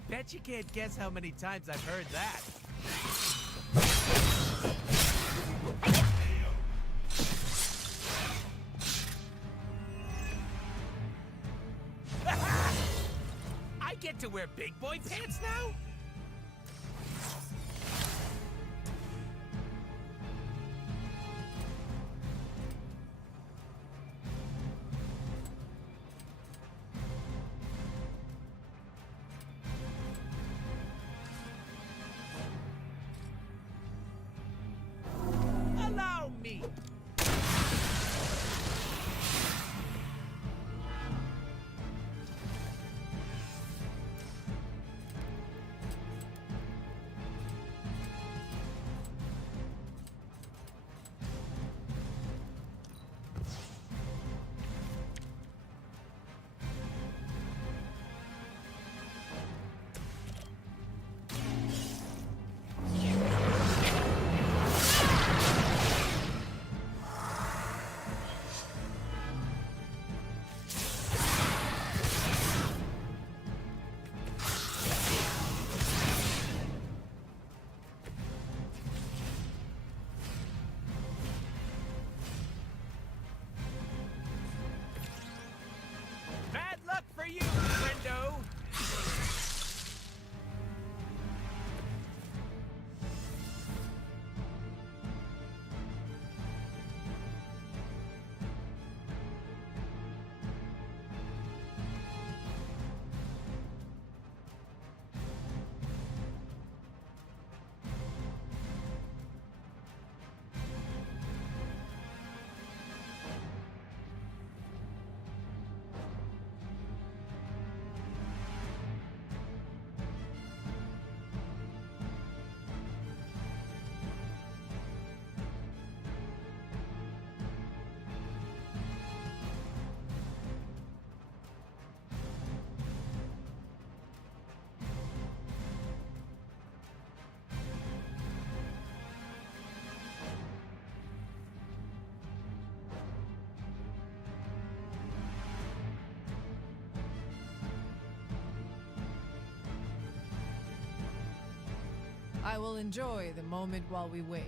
Bet you can't guess how many times I've heard that. I get to wear big boy pants now? Allow me. Bad luck for you, friendo. I will enjoy the moment while we wait.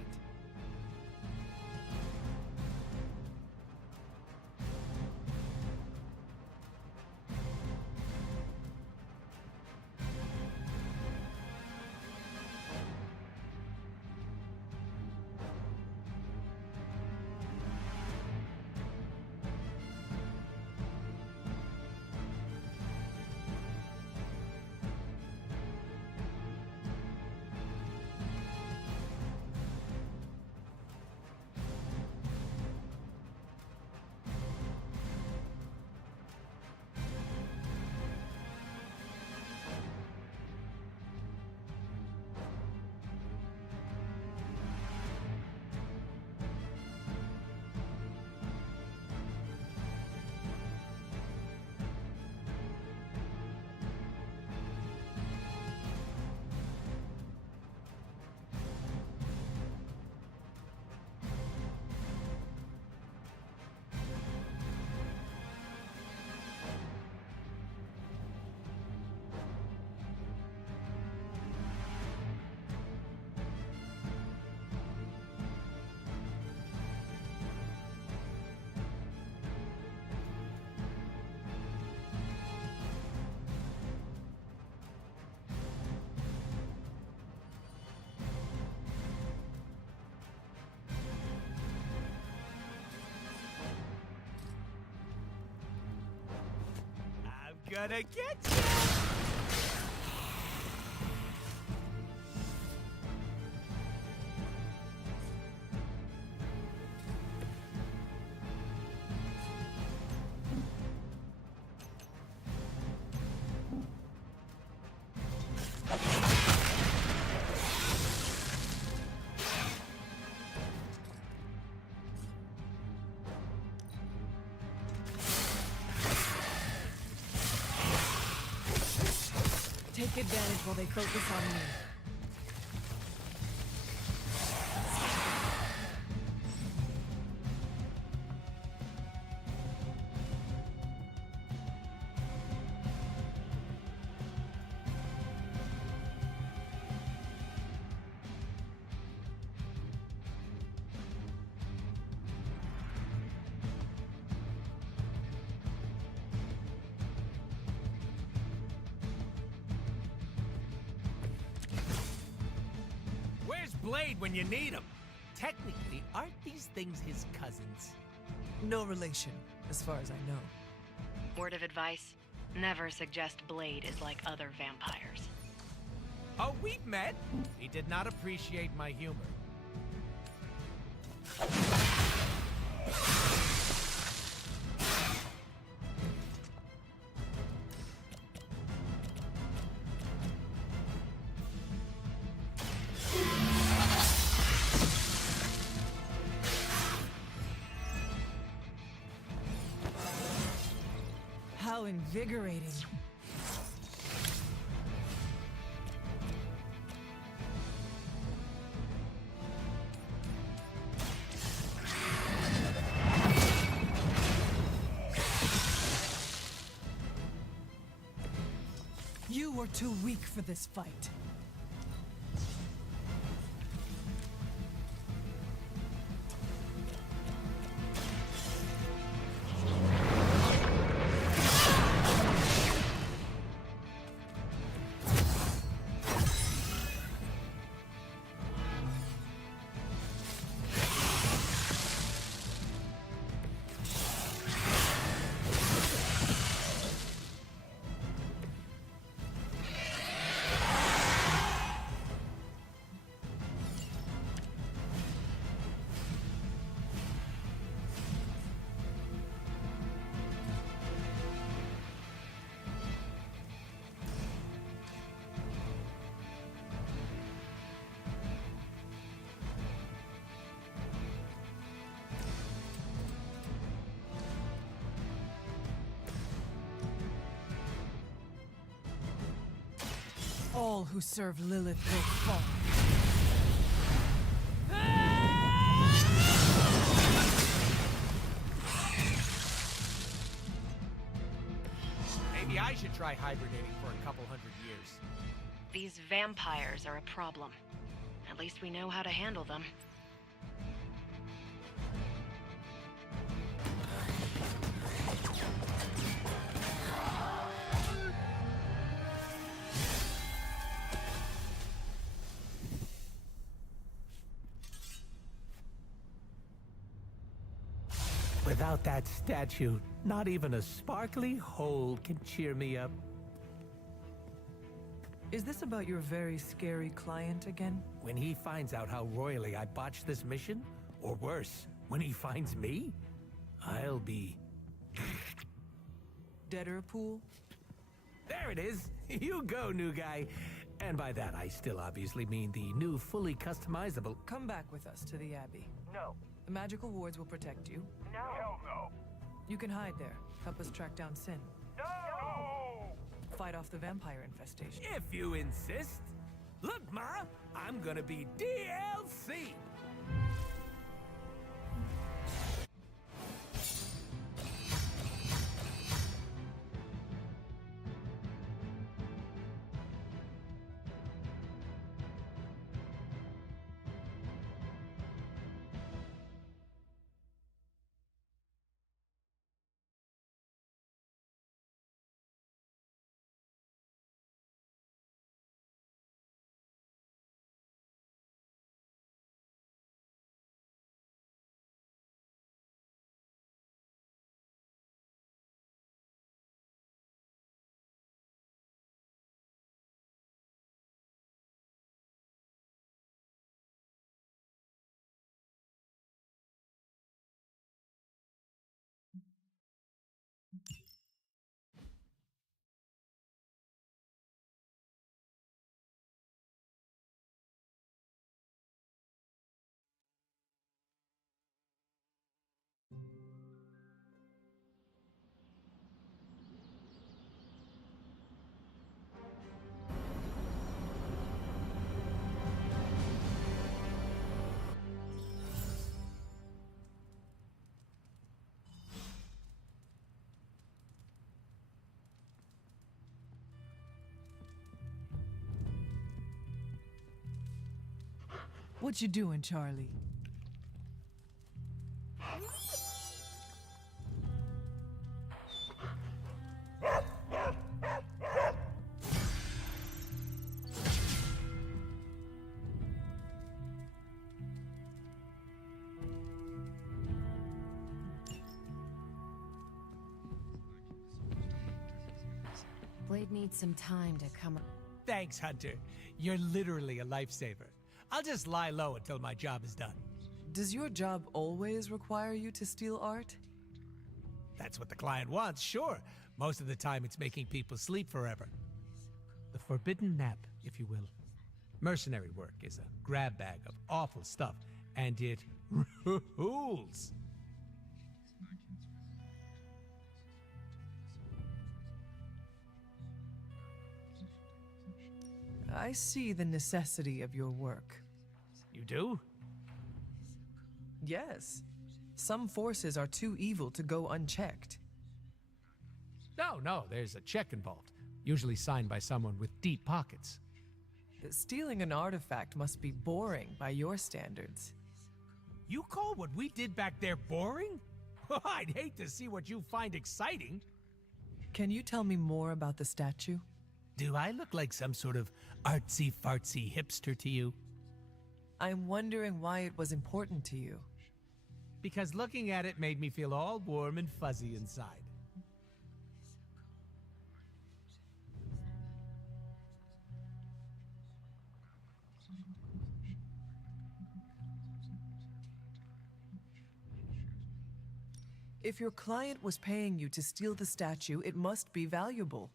Gonna get you! Take advantage while they focus on me. Blade when you need him. Technically, aren't these things his cousins? No relation, as far as I know. Word of advice: never suggest Blade is like other vampires. Oh, we've met. He did not appreciate my humor. How invigorating. You were too weak for this fight. All who serve Lilith will fall. Maybe I should try hibernating for a couple hundred years. These vampires are a problem. At least we know how to handle them. Without that statue, not even a sparkly hole can cheer me up. Is this about your very scary client again? When he finds out how royally I botched this mission, or worse, when he finds me, I'll be... Deader pool? There it is! You go, new guy! And by that, I still obviously mean the new, fully customizable... Come back with us to the Abbey. No. The magical wards will protect you. No! Hell no! You can hide there. Help us track down Sin. No! Fight off the vampire infestation. If you insist. Look, Ma, I'm gonna be DLC! What you doing, Charlie? Blade needs some time to come. Thanks, Hunter. You're literally a lifesaver. I'll just lie low until my job is done. Does your job always require you to steal art? That's what the client wants, sure. Most of the time, it's making people sleep forever. The forbidden nap, if you will. Mercenary work is a grab bag of awful stuff, and it rules. I see the necessity of your work. You do? Yes. Some forces are too evil to go unchecked. No, there's a check involved. Usually signed by someone with deep pockets. Stealing an artifact must be boring by your standards. You call what we did back there boring? I'd hate to see what you find exciting. Can you tell me more about the statue? Do I look like some sort of artsy-fartsy hipster to you? I'm wondering why it was important to you. Because looking at it made me feel all warm and fuzzy inside. If your client was paying you to steal the statue, it must be valuable.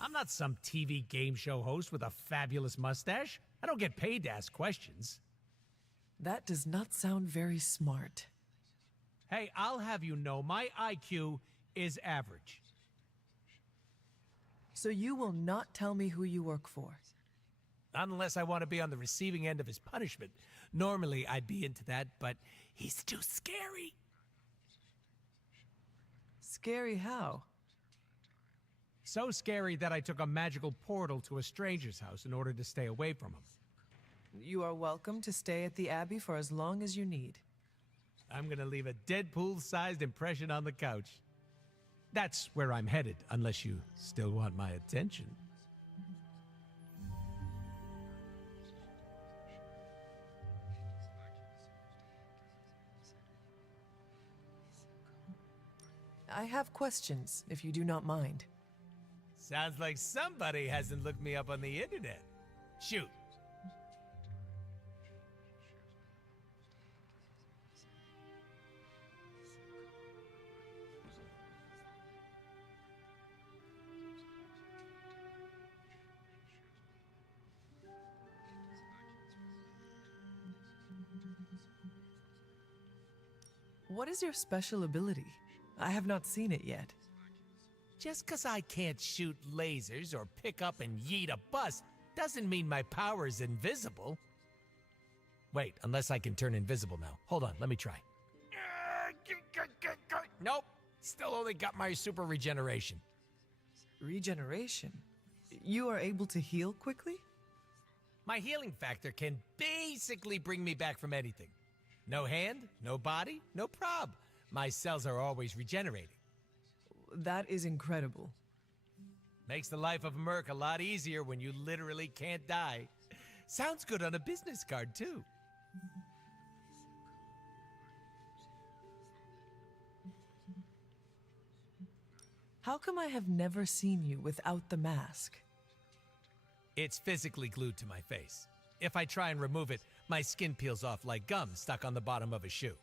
I'm not some TV game show host with a fabulous mustache. I don't get paid to ask questions. That does not sound very smart. Hey, I'll have you know my IQ is average. So you will not tell me who you work for? Unless I want to be on the receiving end of his punishment. Normally, I'd be into that, but he's too scary. Scary how? So scary that I took a magical portal to a stranger's house in order to stay away from him. You are welcome to stay at the Abbey for as long as you need. I'm gonna leave a Deadpool-sized impression on the couch. That's where I'm headed, unless you still want my attention. I have questions, if you do not mind. Sounds like somebody hasn't looked me up on the internet. Shoot. What is your special ability? I have not seen it yet. Just 'cause I can't shoot lasers or pick up and yeet a bus doesn't mean my power is invisible. Wait, unless I can turn invisible now. Hold on, let me try. Nope, still only got my super regeneration. Regeneration? You are able to heal quickly? My healing factor can basically bring me back from anything. No hand, no body, no prob. My cells are always regenerating. That is incredible. Makes the life of a merc a lot easier when you literally can't die. Sounds good on a business card, too. How come I have never seen you without the mask? It's physically glued to my face. If I try and remove it, my skin peels off like gum stuck on the bottom of a shoe.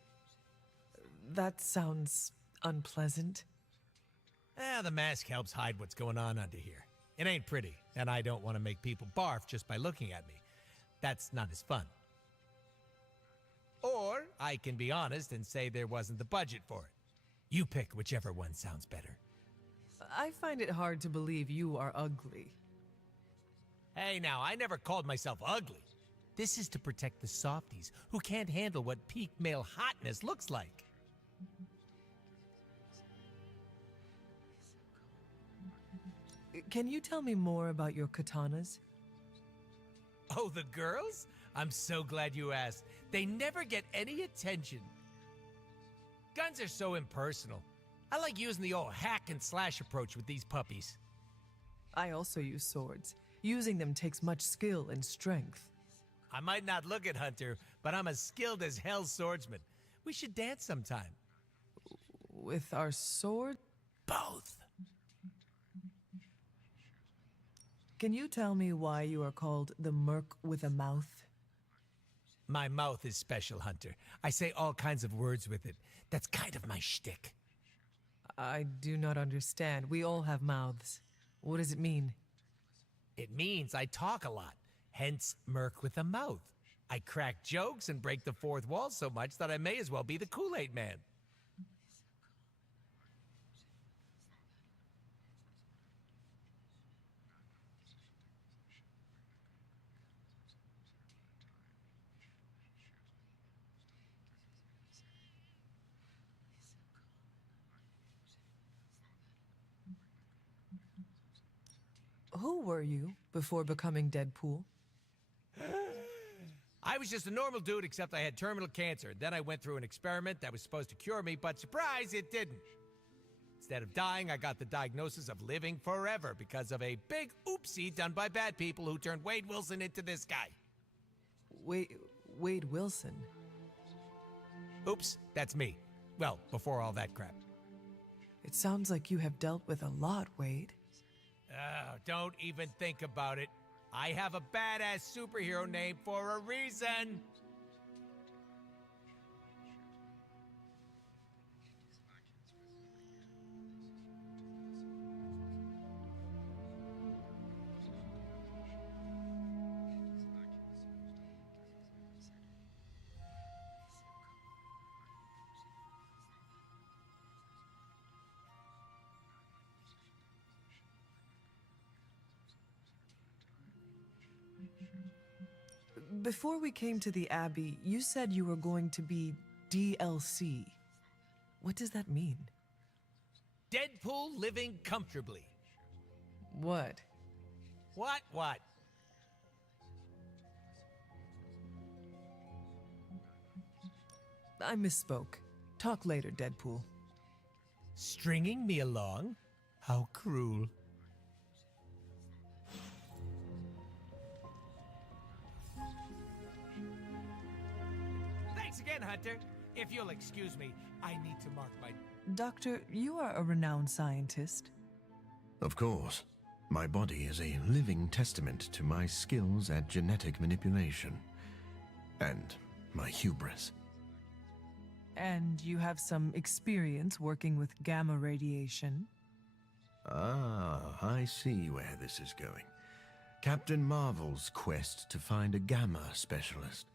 That sounds unpleasant. The mask helps hide what's going on under here. It ain't pretty, and I don't want to make people barf just by looking at me. That's not as fun. Or I can be honest and say there wasn't the budget for it. You pick whichever one sounds better. I find it hard to believe you are ugly. Hey now, I never called myself ugly. This is to protect the softies who can't handle what peak male hotness looks like. Can you tell me more about your katanas? Oh, the girls? I'm so glad you asked. They never get any attention. Guns are so impersonal. I like using the old hack and slash approach with these puppies. I also use swords. Using them takes much skill and strength. I might not look it, Hunter, but I'm as skilled as hell's swordsman. We should dance sometime. With our sword? Both. Can you tell me why you are called the Merc with a Mouth? My mouth is special, Hunter. I say all kinds of words with it. That's kind of my shtick. I do not understand. We all have mouths. What does it mean? It means I talk a lot, hence Merc with a mouth. I crack jokes and break the fourth wall so much that I may as well be the Kool-Aid Man. Who were you before becoming Deadpool? I was just a normal dude, except I had terminal cancer. Then I went through an experiment that was supposed to cure me, but surprise, it didn't. Instead of dying, I got the diagnosis of living forever because of a big oopsie done by bad people who turned Wade Wilson into this guy. Wade Wilson? Oops, that's me. Well, before all that crap. It sounds like you have dealt with a lot, Wade. Don't even think about it. I have a badass superhero name for a reason. Before we came to the Abbey, you said you were going to be DLC. What does that mean? Deadpool living comfortably. What? What? I misspoke. Talk later, Deadpool. Stringing me along? How cruel. Thanks again, Hunter. If you'll excuse me, I need to mark my... Doctor, you are a renowned scientist. Of course. My body is a living testament to my skills at genetic manipulation. And my hubris. And you have some experience working with gamma radiation. Ah, I see where this is going. Captain Marvel's quest to find a gamma specialist.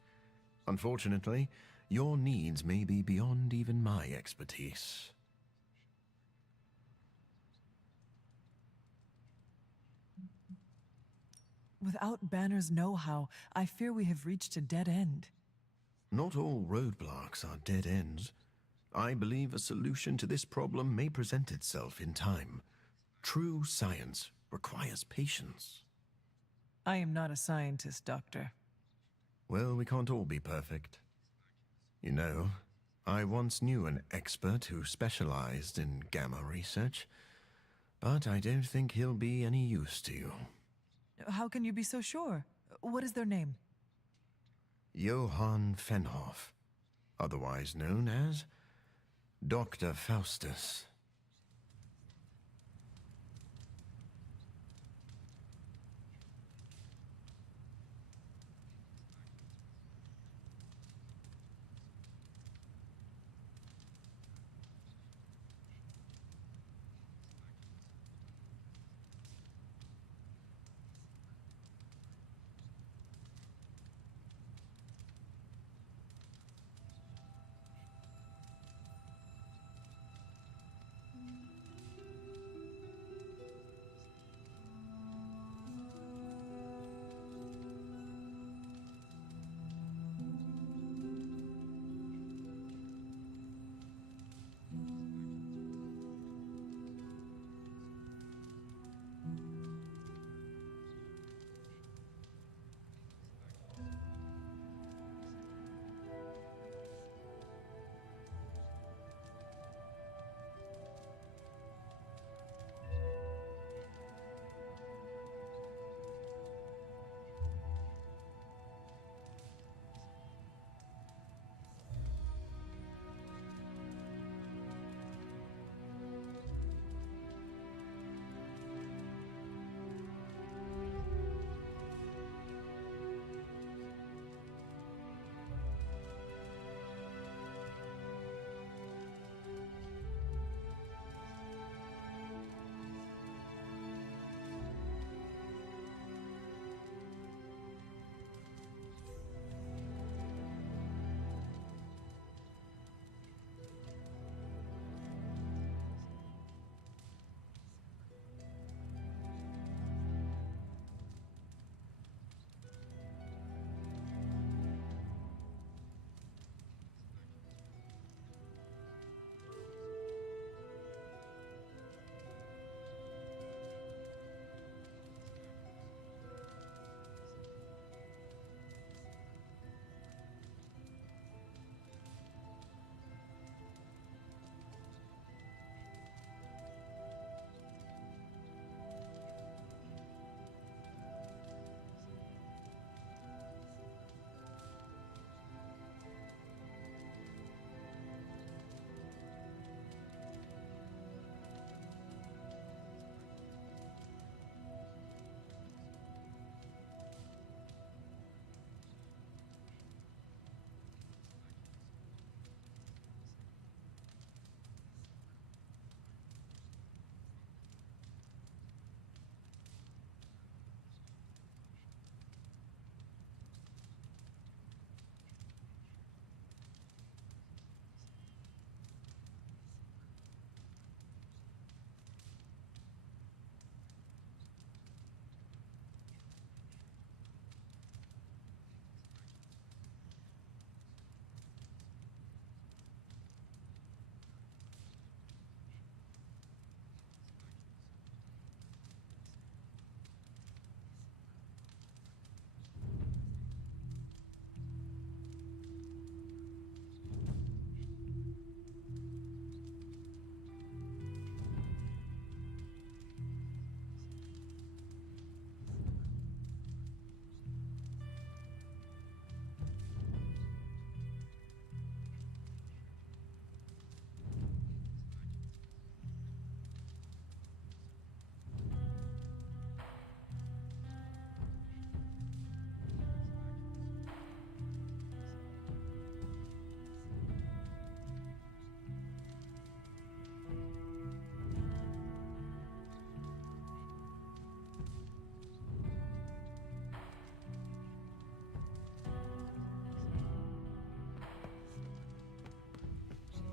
Unfortunately, your needs may be beyond even my expertise. Without Banner's know-how, I fear we have reached a dead end. Not all roadblocks are dead ends. I believe a solution to this problem may present itself in time. True science requires patience. I am not a scientist, Doctor. Well, we can't all be perfect. You know, I once knew an expert who specialized in gamma research, but I don't think he'll be any use to you. How can you be so sure? What is their name? Johann Fenhoff, otherwise known as Dr. Faustus.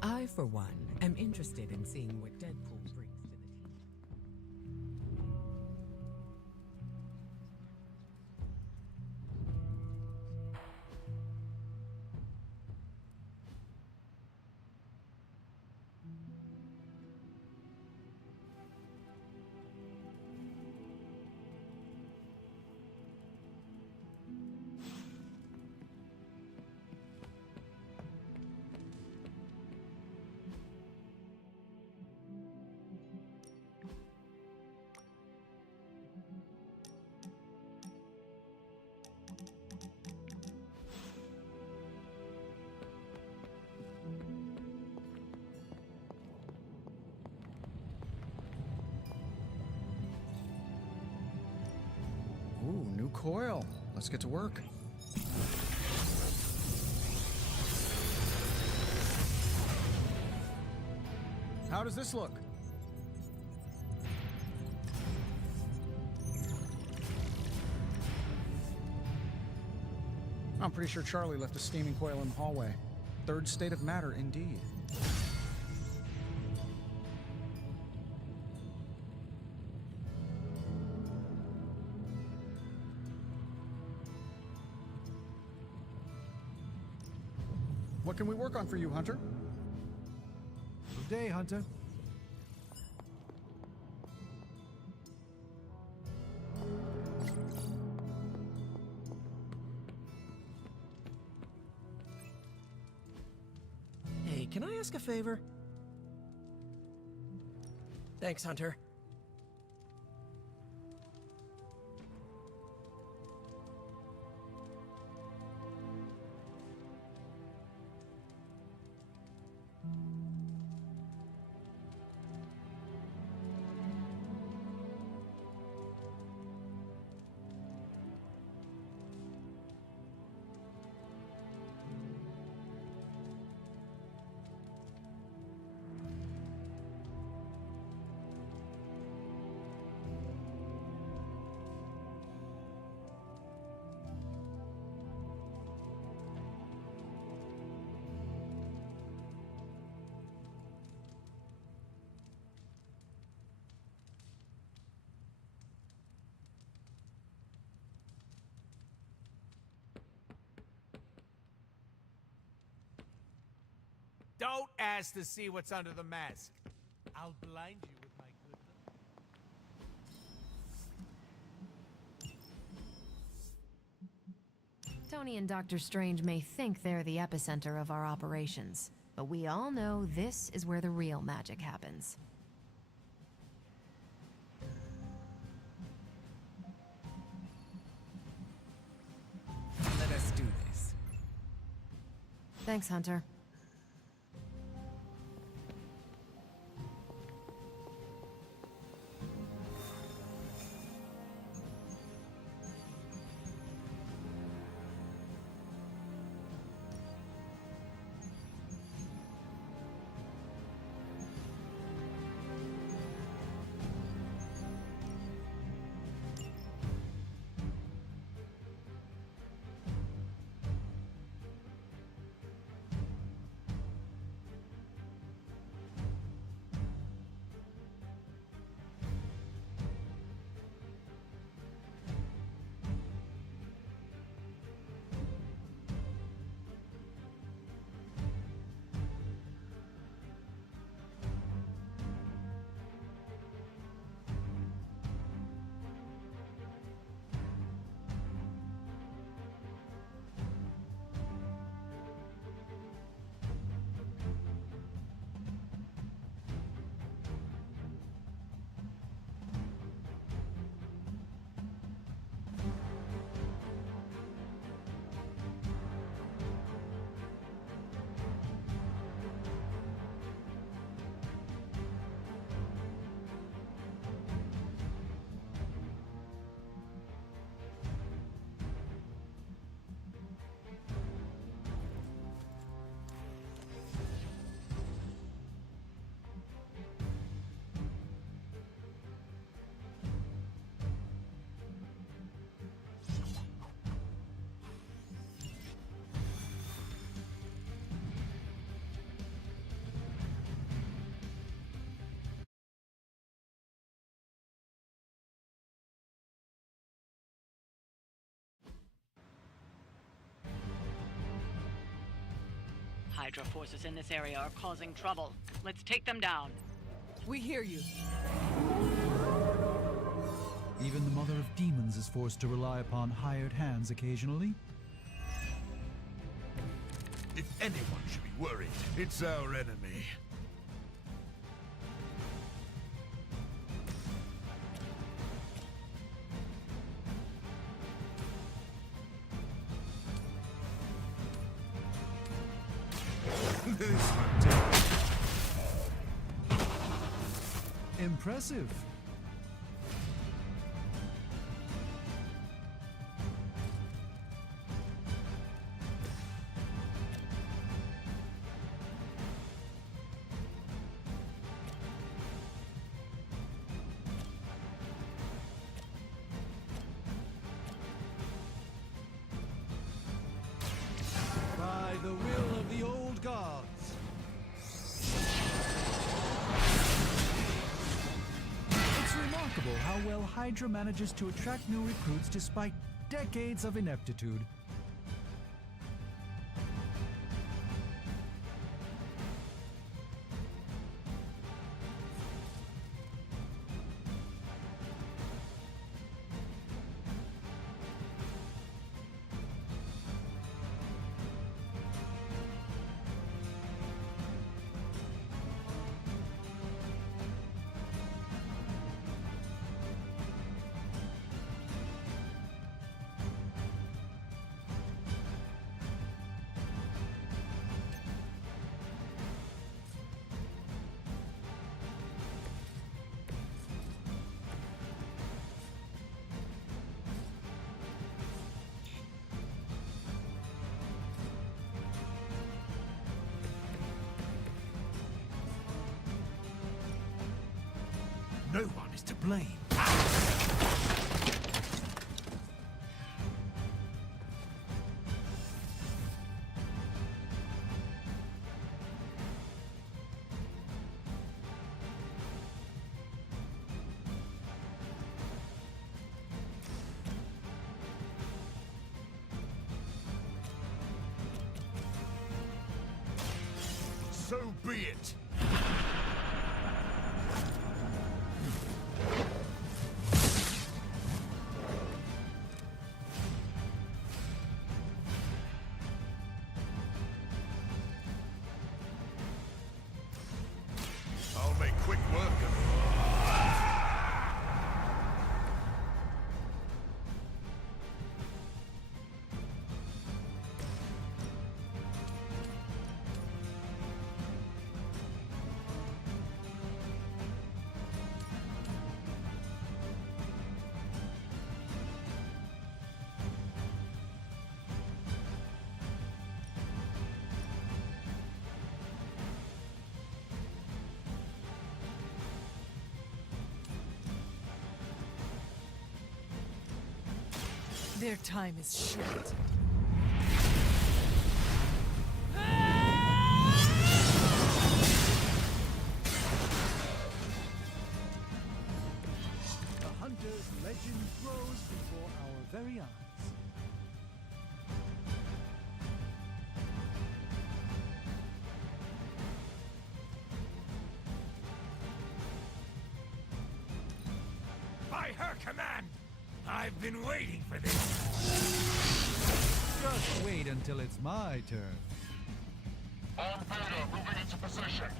I, for one, am interested in seeing what Deadpool brings to the team. Ooh, new coil. Let's get to work. How does this look? I'm pretty sure Charlie left a steaming coil in the hallway. Third state of matter, indeed. What can we work on for you, Hunter? Good day, Hunter. Hey, can I ask a favor? Thanks, Hunter. Don't ask to see what's under the mask. I'll blind you with my good luck. Tony and Dr. Strange may think they're the epicenter of our operations, but we all know this is where the real magic happens. Let us do this. Thanks, Hunter. Hydra forces in this area are causing trouble. Let's take them down. We hear you. Even the Mother of Demons is forced to rely upon hired hands occasionally. If anyone should be worried, it's our enemy. This Impressive. By the will of the old gods. It's remarkable how well Hydra manages to attract new recruits despite decades of ineptitude. No one is to blame. So be it. I'll make quick work of it. Their time is short. The Hunter's legend grows before our very eyes. By her command! I've been waiting for this. Just wait until it's my turn. On Beta, moving into position.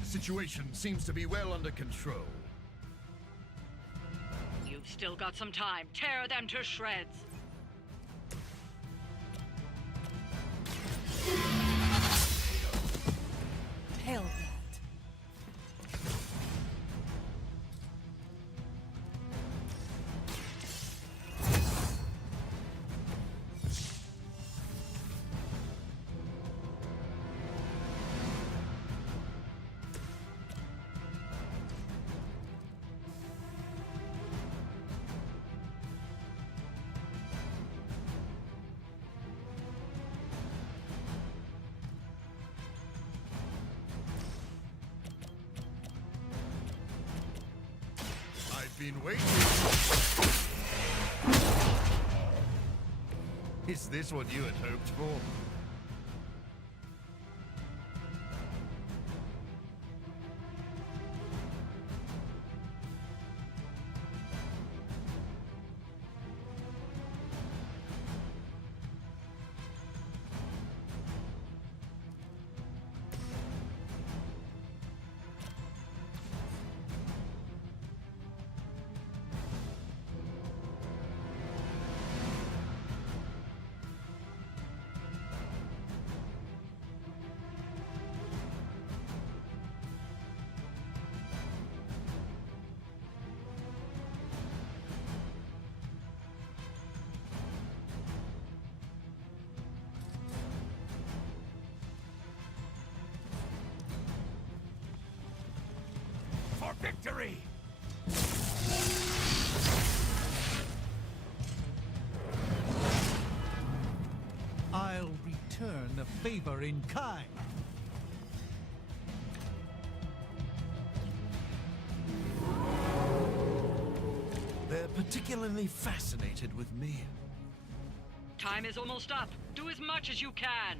The situation seems to be well under control. You've still got some time. Tear them to shreds. Hell that. I've been waiting. Is this what you had hoped for? For victory! I'll return the favor in kind. They're particularly fascinated with me. Time is almost up. Do as much as you can.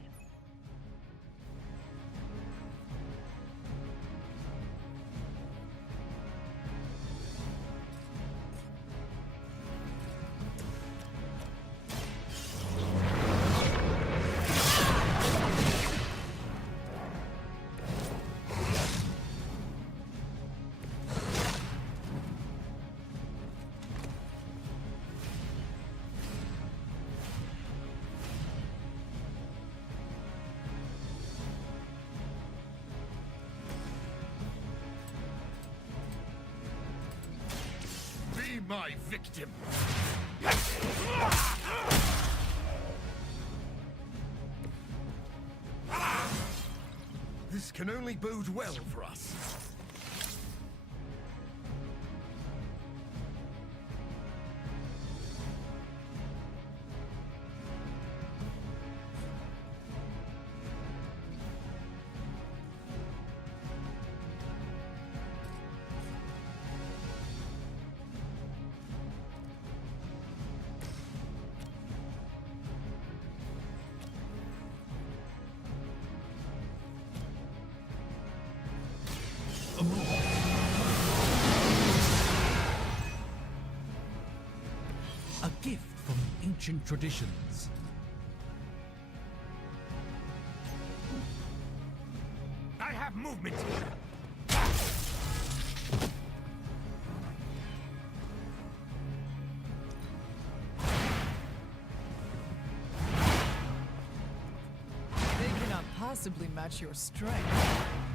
Be my victim. This can only bode well for us. A gift from ancient traditions. I have movement here. They cannot possibly match your strength.